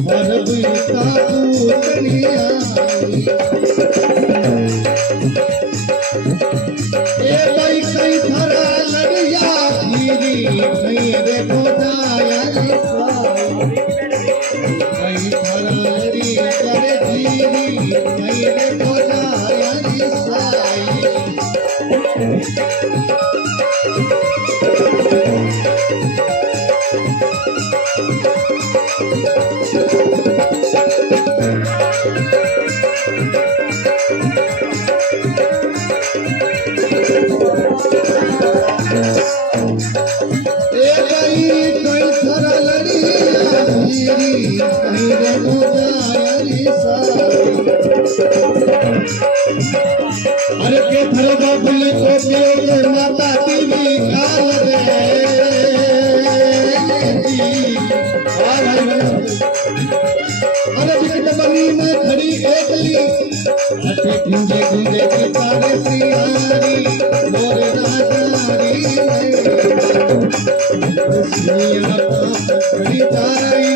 भरबीता पूतनिया ए भाई कई थरा लड़िया धीरी नहीं देखो जाया कई थरा लड़ी करे धीरी नहीं देखो जाया अरे के थरो बाबुल को पियो माता टीवी काल रे अरे विकट बनी में खड़ी एकली अटे गुंजे गुंजे की तारे सियारी मोरे राजारी सिया खड़ी तारी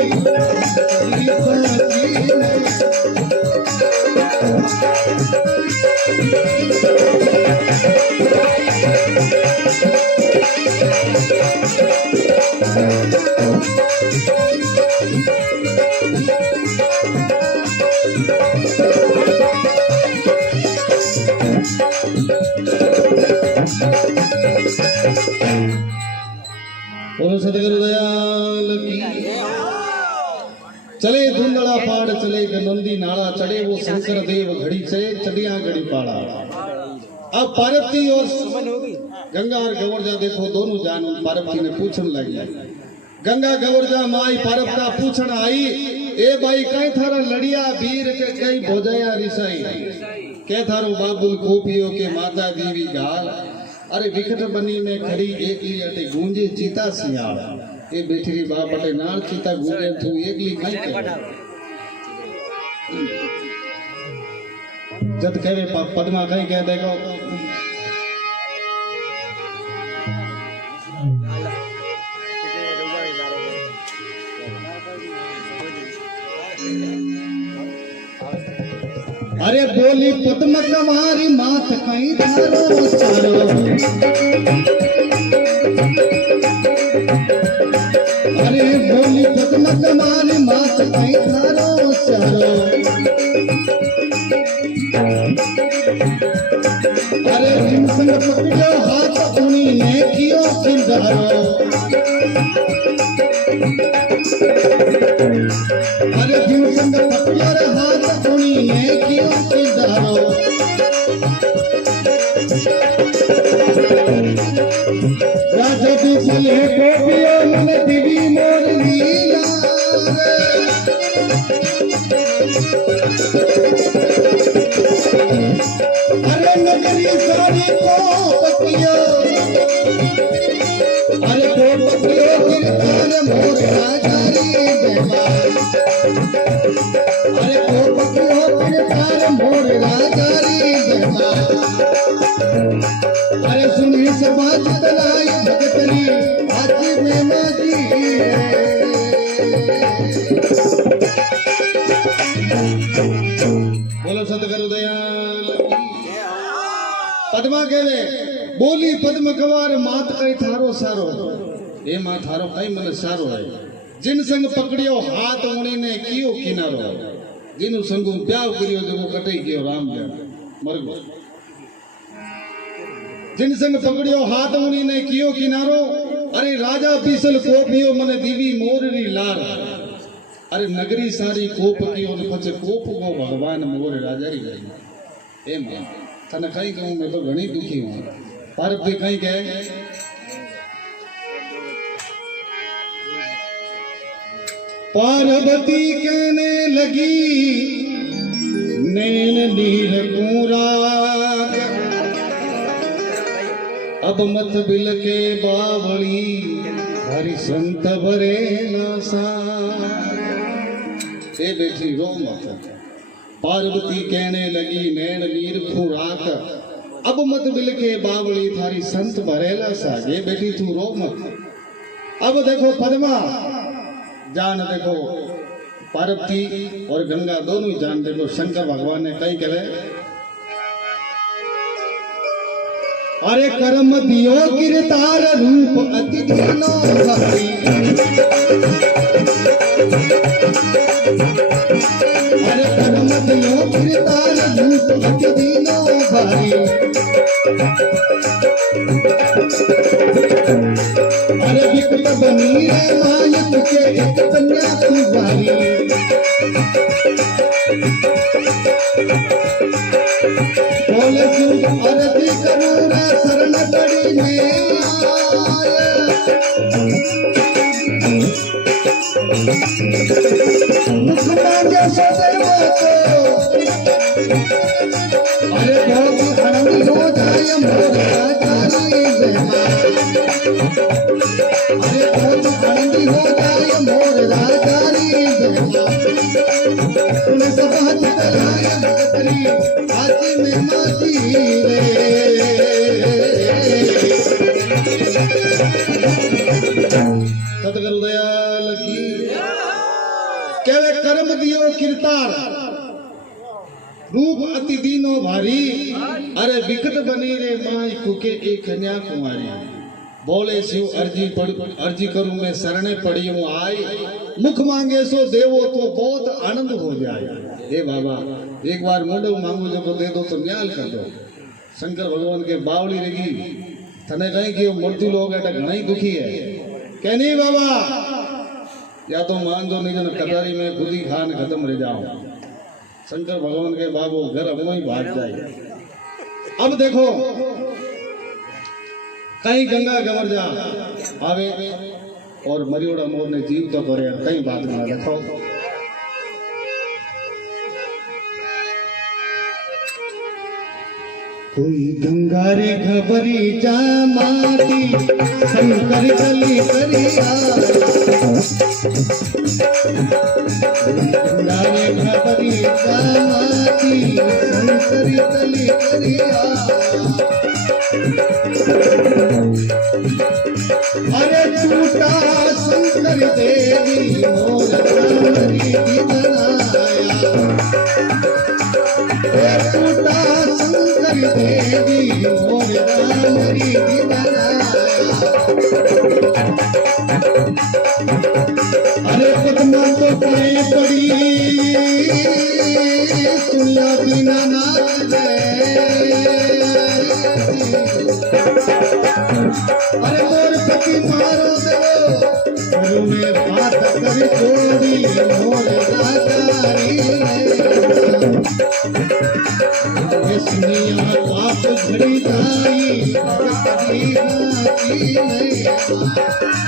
बोलो सतगुरु दयाल की। चले धुंधला पाड़ चले नंदी नाला चढ़े वो शंकर देव घड़ी चले चढ़िया घड़ी पाड़ा। अब पार्वती और गंगा और गवर्जा देखो दोनों जान पार्वती ने पूछने लगी। गंगा गवर्जा माई पार्वता पूछन आई ए भाई कई थारा लड़िया वीर के कई भोजया रिसाई के थारो बाबुल खोपियो के माता देवी गाल। अरे विकट बनी में खड़ी एकली अटे गूंजे चीता सियाल ए बेठरी बाप अटे नाल चीता गूंजे तू एकली कई के जद कहवे पद्मा कई कह देखो अरे बोली पद्म कमारी माथ कई धारो चारो अरे बोली पद्म कमारी माथ कई धारो चारो अरे जिन संग पकड़ो हाथ उन्हीं ने कियो सिंगारो अरे जिन संग पकड़ो हाथ उन्हीं ने कियो सिंगारो राजा दूसरे गोपियों मन दिवी मोर लीला अरे नगरी सारी को पकियो अरे को पकियो कीर्तन मोर राजारी बेमा अरे को पकियो कीर्तन मोर राजारी बेमा अरे सुनी समाज तलाई भगतनी आज बेमा जी बोलो सतगुरु दयाल पद्मा केवे बोली पद्म कवार मात कई थारो सारो ए मां थारो कई मन सारो है जिन संग पकड़ियो हाथ उणी ने कियो किनारो जिनु संग ब्याह करियो जो कटई गयो राम जा मर गयो जिन संग पकड़ियो हाथ उणी ने कियो किनारो अरे राजा पीसल कोपियो मने दीवी मोररी लार अरे नगरी सारी कोप की और पछे कोप को भगवान मोर राजारी गई ए मां तने कई कहूं मैं तो घणी दुखी हूं पर भी कई कहे पार्वती कहने लगी नैन नीर कुराग अब मत बिल के बावली हरि संत भरे नासा ए बेटी रो मत पार्वती कहने लगी नैन नीर खुराक अब मत बिल के बावली थारी संत भरेला सागे बेटी तू रो मत अब देखो पद्मा जान देखो पार्वती और गंगा दोनों ही जान देखो शंकर भगवान ने कहीं कहे अरे कर्म दियो गिरतार रूप अति दीनो भाई अरे कर्म दियो गिरतार रूप अति दीनो भाई अरे विकट बनी रे मायक के एक कन्या कुमारी बोले सुन अरती करूं रे शरण पड़ी में मुख मांगे सदैव को अरे बहुत आनंद हो जाए मोर राजारी बेमा अरे बहुत आनंद हो जाए मोर राजारी बेमा तूने सब हाथ चलाए भगतरी आज में माती रे सतगुरु दयाल की केवे कर्म दियो किरतार रूप अति दीनो भारी अरे विकट बनी रे माई कुके एक कन्या कुमारी बोले शिव अर्जी करूं मैं शरणे पड़ी हूं आई मुख मांगे सो देवो तो बहुत आनंद हो जाए हे बाबा एक बार मुंडो मांगो जो दे दो तो न्याल कर दो शंकर भगवान के बावली रही तने कहीं कि मूर्ति लोग है घना ही दुखी है कह नहीं बाबा या तो मान दो नहीं जन कटारी में खुद ही खान खत्म रह जाओ शंकर भगवान के बाबू घर हम ही भाग जाए अब देखो कहीं गंगा गवर जा आवे और मरियोड़ा मोर ने जीव तो करे कहीं बात ना देखो कोई गंगा रे खबरी जा माती शंकर चली करिया गंगा रे खबरी जा माती शंकर चली करिया अरे टूटा शंकर देवी मोर रामरी बनाया टूटा शंकर देवी मोर रामरी बनाया अरे पद्मा तो पाए पड़ी सुनिया बिना नाच अरे मोर पति मारो देवो गुरु में बात कर छोड़ी मोर राजारी ये सुनिया पाप घड़ी जाई कभी नाची नहीं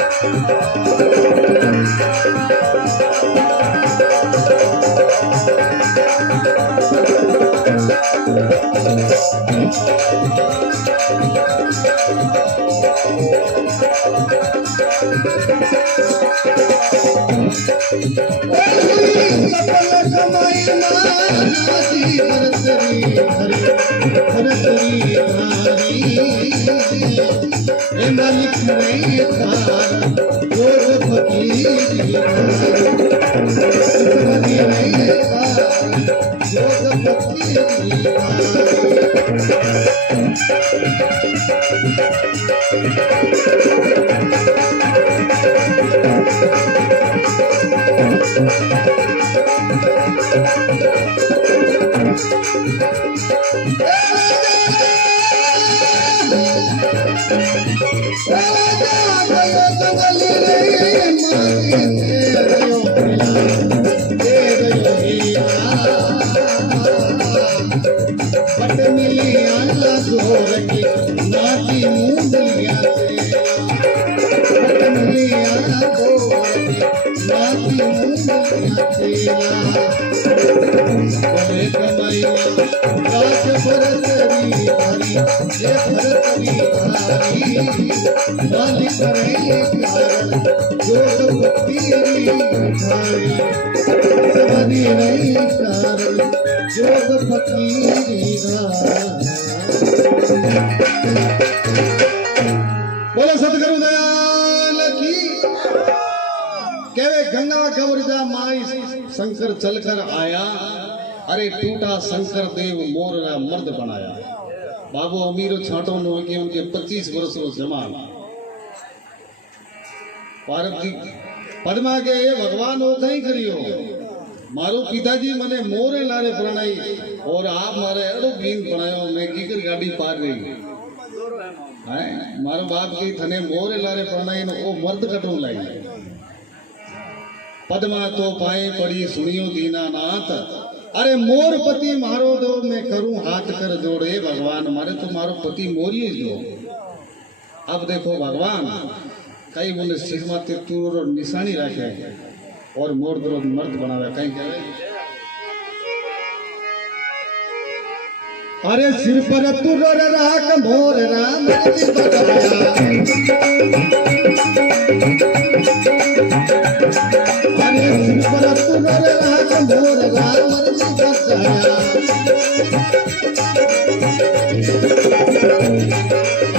कमाई नाची भरतरी भरतरी धारी ए मालिक नहीं थार जोर फकीरी धारी नहीं थार जोर फकीरी पट मिली आला गोरखी नाची मूंदलिया पट मिली आला गोरखी नाची मूंदलिया करे कमाइया राज भरतरी धारी ये भरतरी धारी मालिक करे कारण जोग फकीरी धारी समाधि नहीं कारण जोग फकीरी बोलो सतगुरु दयाल की कहवे गंगा गौरजा माई शंकर चलकर आया अरे टूटा शंकर देव मोरला मर्द बनाया बाबू अमीरो छाटो नो के उनके 25 वर्ष रो जमान पार्वती पद्मा के ये भगवान हो कहीं करियो मारो पिताजी मने मोरे लारे प्रणाई और आप मारे एडो बीन बनायो मैं कीकर गाड़ी पार रही है मारो बाप की थने मोरे लारे प्रणाई नो ओ मर्द कटो लाई पद्मा तो पाए पड़ी सुनियो दीनानाथ अरे मोर पति मारो दो मैं करूं हाथ कर जोड़े भगवान मारे तो मारो पति मोरिए जो अब देखो भगवान कई बोले सिर माते तूर और निशानी रखे और मोर दो मर्द बनावे कहीं कहे अरे सिर पर तुर राख मोर राम बताया अरे सिर पर तुर राख मोर राम बताया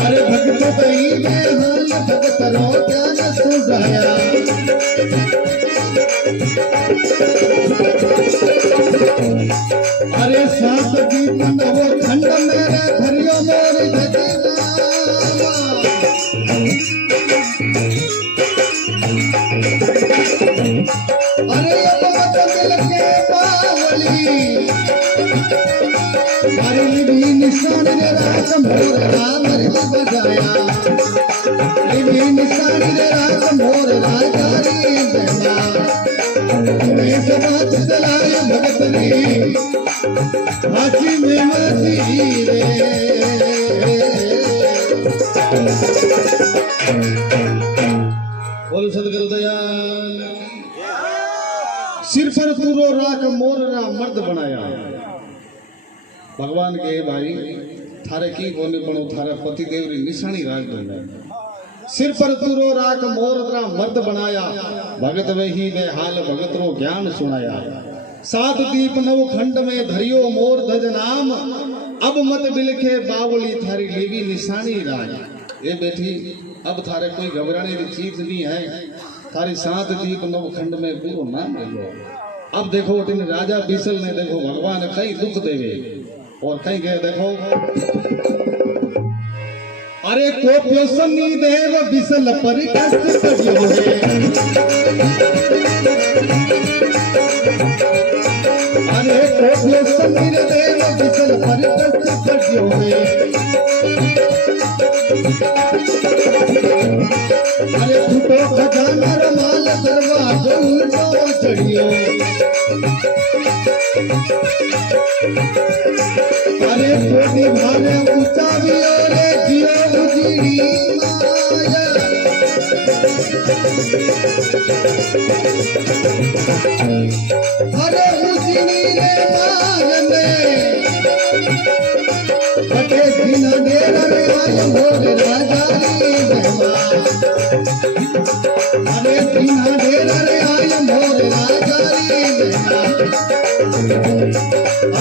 अरे भक्त कई में हाल भक्त रो ज्ञान सुझाया अरे सात दीप नवो खंड मेरे धरियो मोर अरे अब मिल के पावली अरे भी निशान रे रात मोर राम रे बजाया भी निशान रे रात मोर राजा रे बजा मैं समाज चलाए भगत रे हाथी में मती रे बोल सदगुरु दयाल सिर पर पूरो राख मोरना मर्द बनाया भगवान के भाई थारे की बोले बनो थारे पति देव री निशानी राज दो सिर पर पूरो राख मोरना मर्द बनाया भगत वही वे हाल भगत रो ज्ञान सुनाया सात दीप नव खंड में धरियो मोर ध्वज नाम अब मत बिलखे बावली थारी लेवी निशानी राज ये बेटी अब थारे कोई घबराने की चीज नहीं है थारी सात दीप नव खंड में पूरो नाम ले अब देखो इन राजा बिसल ने देखो भगवान कई दुख देवे और कहीं गए देखो अरे कोप्यो सन्नी देव बिसल पर कष्ट करियो अरे कोप्यो सन्नी देव बिसल पर कष्ट करियो अरे फूटो खजाना रमाल दरवाजो उल्टो चढ़ियो अरे कोटी भाने ऊंचा भी रे जियो उजीड़ी माया अरे उजीड़ी रे माया में बटे बिना दे रे आय मोर राजा री मेहमान अरे तीना ढेर रे आय मोर राजा री मेहमान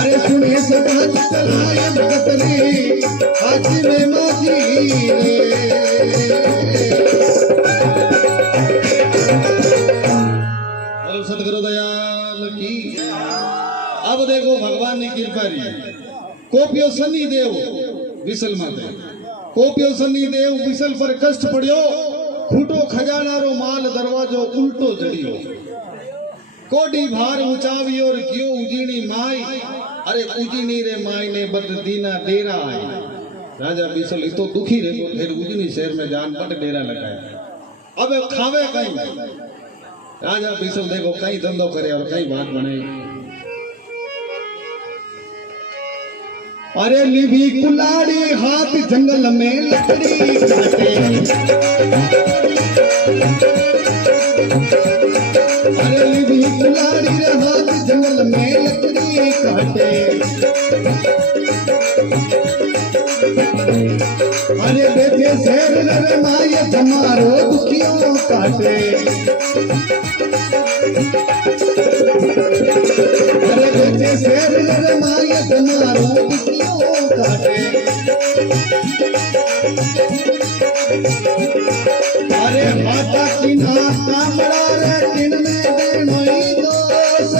अरे सुने सदा चलाय भगत रे आज में माझी रे सतगुरु दयाल की। अब देखो भगवान ने कृपा रही कोपियो सन्नी देव विसल माते कोपियो सन्नी देव विसल पर कष्ट पड़ियो खूटो खजाना रो माल दरवाजो उल्टो जड़ियो कोडी भार ऊंचावी और कियो उजीनी माई अरे उजीनी रे माई ने बद दीना डेरा आई राजा विसल इतो दुखी रे को फिर उजीनी शहर में जान पट डेरा लगाया अब खावे कहीं राजा विसल देखो कहीं धंधो करे और कहीं बात बने अरे लिबी कुलाड़ी हाथ जंगल में लकड़ी काटे अरे लिबी कुलाड़ी रे हाथ जंगल में लकड़ी काटे अरे बेटे शेर रे माये तुम्हारो दुखियों काटे अरे बेटे शेर रे माये तुम्हारो दुखियों काटे अरे माता की ना कामड़ा रे दिन में देनो ही दोष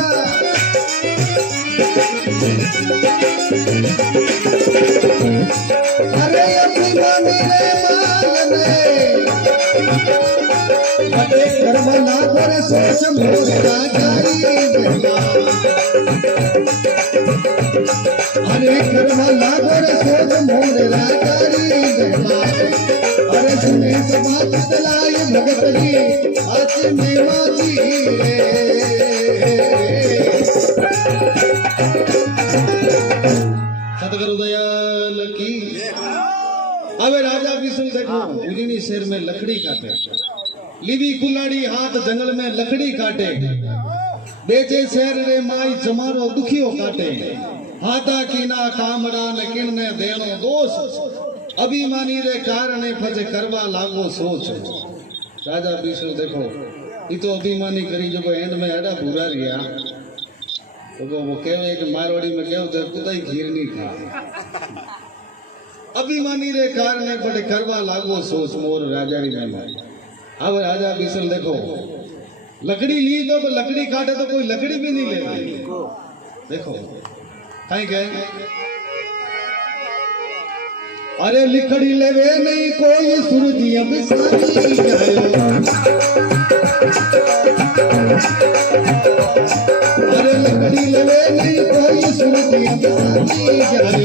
अरे अपनी मानी रे माल में बटे कर्म ना करे सोच मोर राजारी अरे कर्म ना करे सोच मोर राजारी अरे सुने सभा चलाए भगत जी आज में माजी सतगुरु दयाल की। अब राजा विष्णु देखो उजनी शेर में लकड़ी काटे लिबी कुलाड़ी हाथ जंगल में लकड़ी काटे बेचे शेर रे माई जमारो दुखियो काटे हाथा कीना कामड़ा न किणने देनो दोष अभिमानी रे कारणे फजे करवा लागो सोच राजा विष्णु देखो इतो अभिमानी करी जो एंड में एडा बुरा रिया तो वो कहे कि मारवाड़ी में कहो तो कुदाई खीर नहीं खा अभिमानी रे कारणे बड़े करवा लागो सोच मोर राजा री में अब राजा विष्णु देखो लकड़ी ली तो लकड़ी काटे तो कोई लकड़ी भी नहीं ले देखो कहीं गए अरे लिखड़ी लेवे नहीं कोई सुरजी अब सारी अरे लकड़ी लेवे नहीं कोई सुरजी अब सारी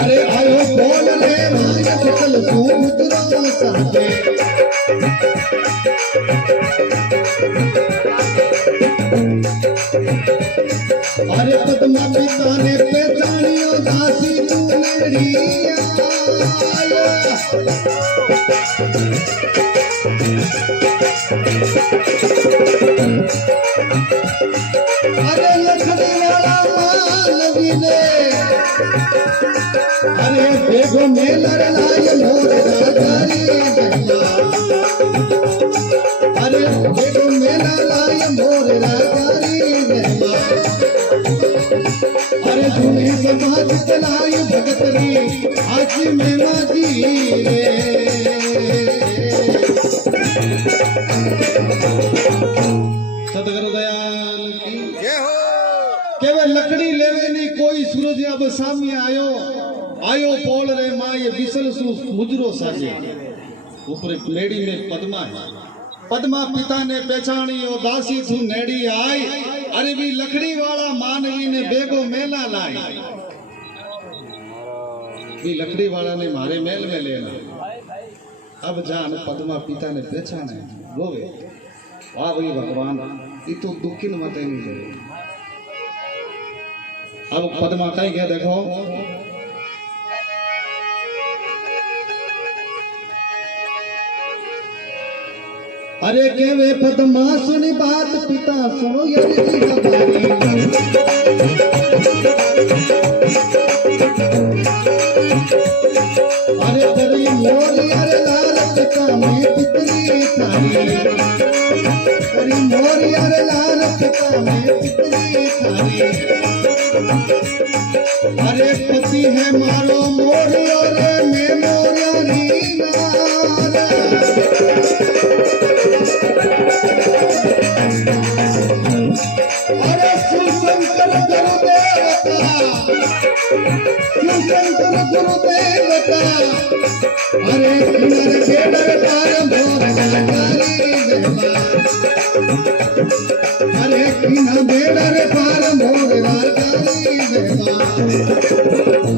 अरे आयो बोल ले माया चल सूत्र साथे अरे पद्मा पिता ने पहचानियो दासी तू मेरी अरे लखड़ी वाला मालवी ने अरे देखो मेलर लाय मोर राजारी अरे देखो मेला लाय मोर राजारी अरे सुने समाज चलाए भगत रे आज में माजी रे सतगुरु दयाल की जय हो। केवल लकड़ी लेवे नहीं कोई सूरज अब सामने आयो आयो पोल रे माँ ये बिसल सु मुजरो साजे ऊपर एक मेड़ी में पद्मा है पद्मा पिता ने पहचानी ओ दासी थू नेड़ी आई अरे भी लकड़ी वाला मानवी ने बेगो मेला लाई भी लकड़ी वाला ने मारे मेल में लेना अब जान पद्मा पिता ने पहचाने गोवे वाह भाई भगवान ये तो दुखिन मत नहीं करे अब पद्मा कहीं क्या देखो अरे के वे पद्मा सुनी बात पिता सुनो यदि पिता में पुत्री थारी करी मोरिया रे लाल पिता में पुत्री थारी अरे पति है मारो मोरिया रे मैं मोरिया री नार अरे शिवशंकर गुरुदेवता शिवशंकर गुरुदेवता अरे किनारे बेडर पार मोर गाली अरे किना बेडर पार मोर गाली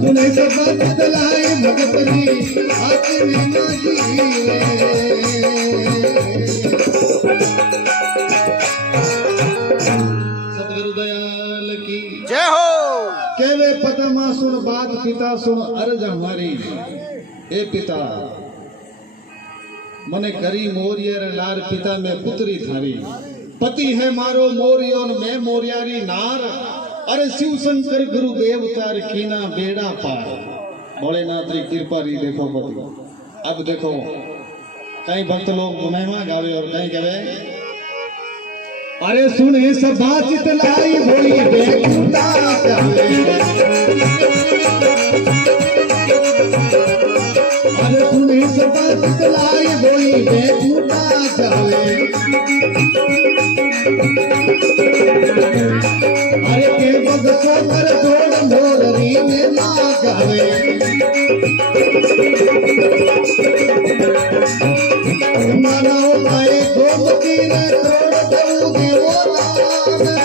तूने सब बदलाई भगतरी आत्मे माजी सतगुरु दयाल की जय हो। केवे पतमा सुन बात पिता सुन अर्ज हमारी ए पिता मने करी मोरियर लार पिता में पुत्री थारी पति है मारो मोरियो मैं मोरियारी नार अरे शिव शंकर गुरु देवतार कीना बेड़ा पार भोलेनाथ री कृपा री देखो पति अब देखो कई भक्त लोग महिमा गावे और कहीं कहे अरे सुने सब बात लाई होई बेकुटा अरे सुने सब बात लाई होई बेकुटा जावे अरे के बग सोकर जोड़ मोररी में ना जावे माना उठाए गोमती ने तोड़ दूंगी वो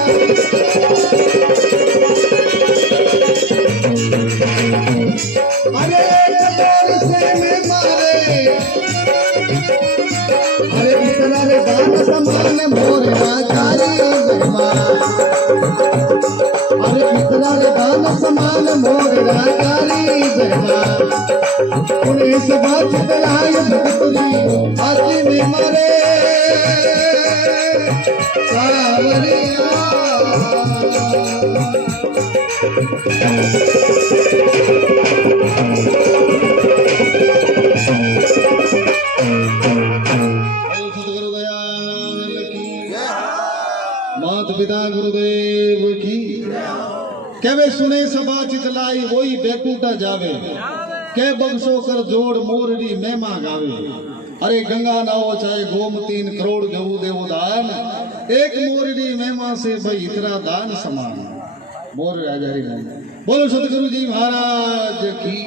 अरे जोर से मैं मारे अरे इतना रे दान समान मोर नाचारी अरे इतना रे दान समान मोर नाचारी उन्हें सब बात दिलाई भक्तरी आती में मरे सावरिया सतगुरु दयाल की मात पिता गुरुदेव की केवे सुने सभा चितलाई वही बेकूटा जावे के बगसो कर जोड़ मोरडी मेमा गावे अरे गंगा नाओ चाहे गोमतीन करोड़ गऊ देवो दान एक मोरडी मेमा से भाई इतना दान समान मोर राजा री बोलो सतगुरु जी महाराज की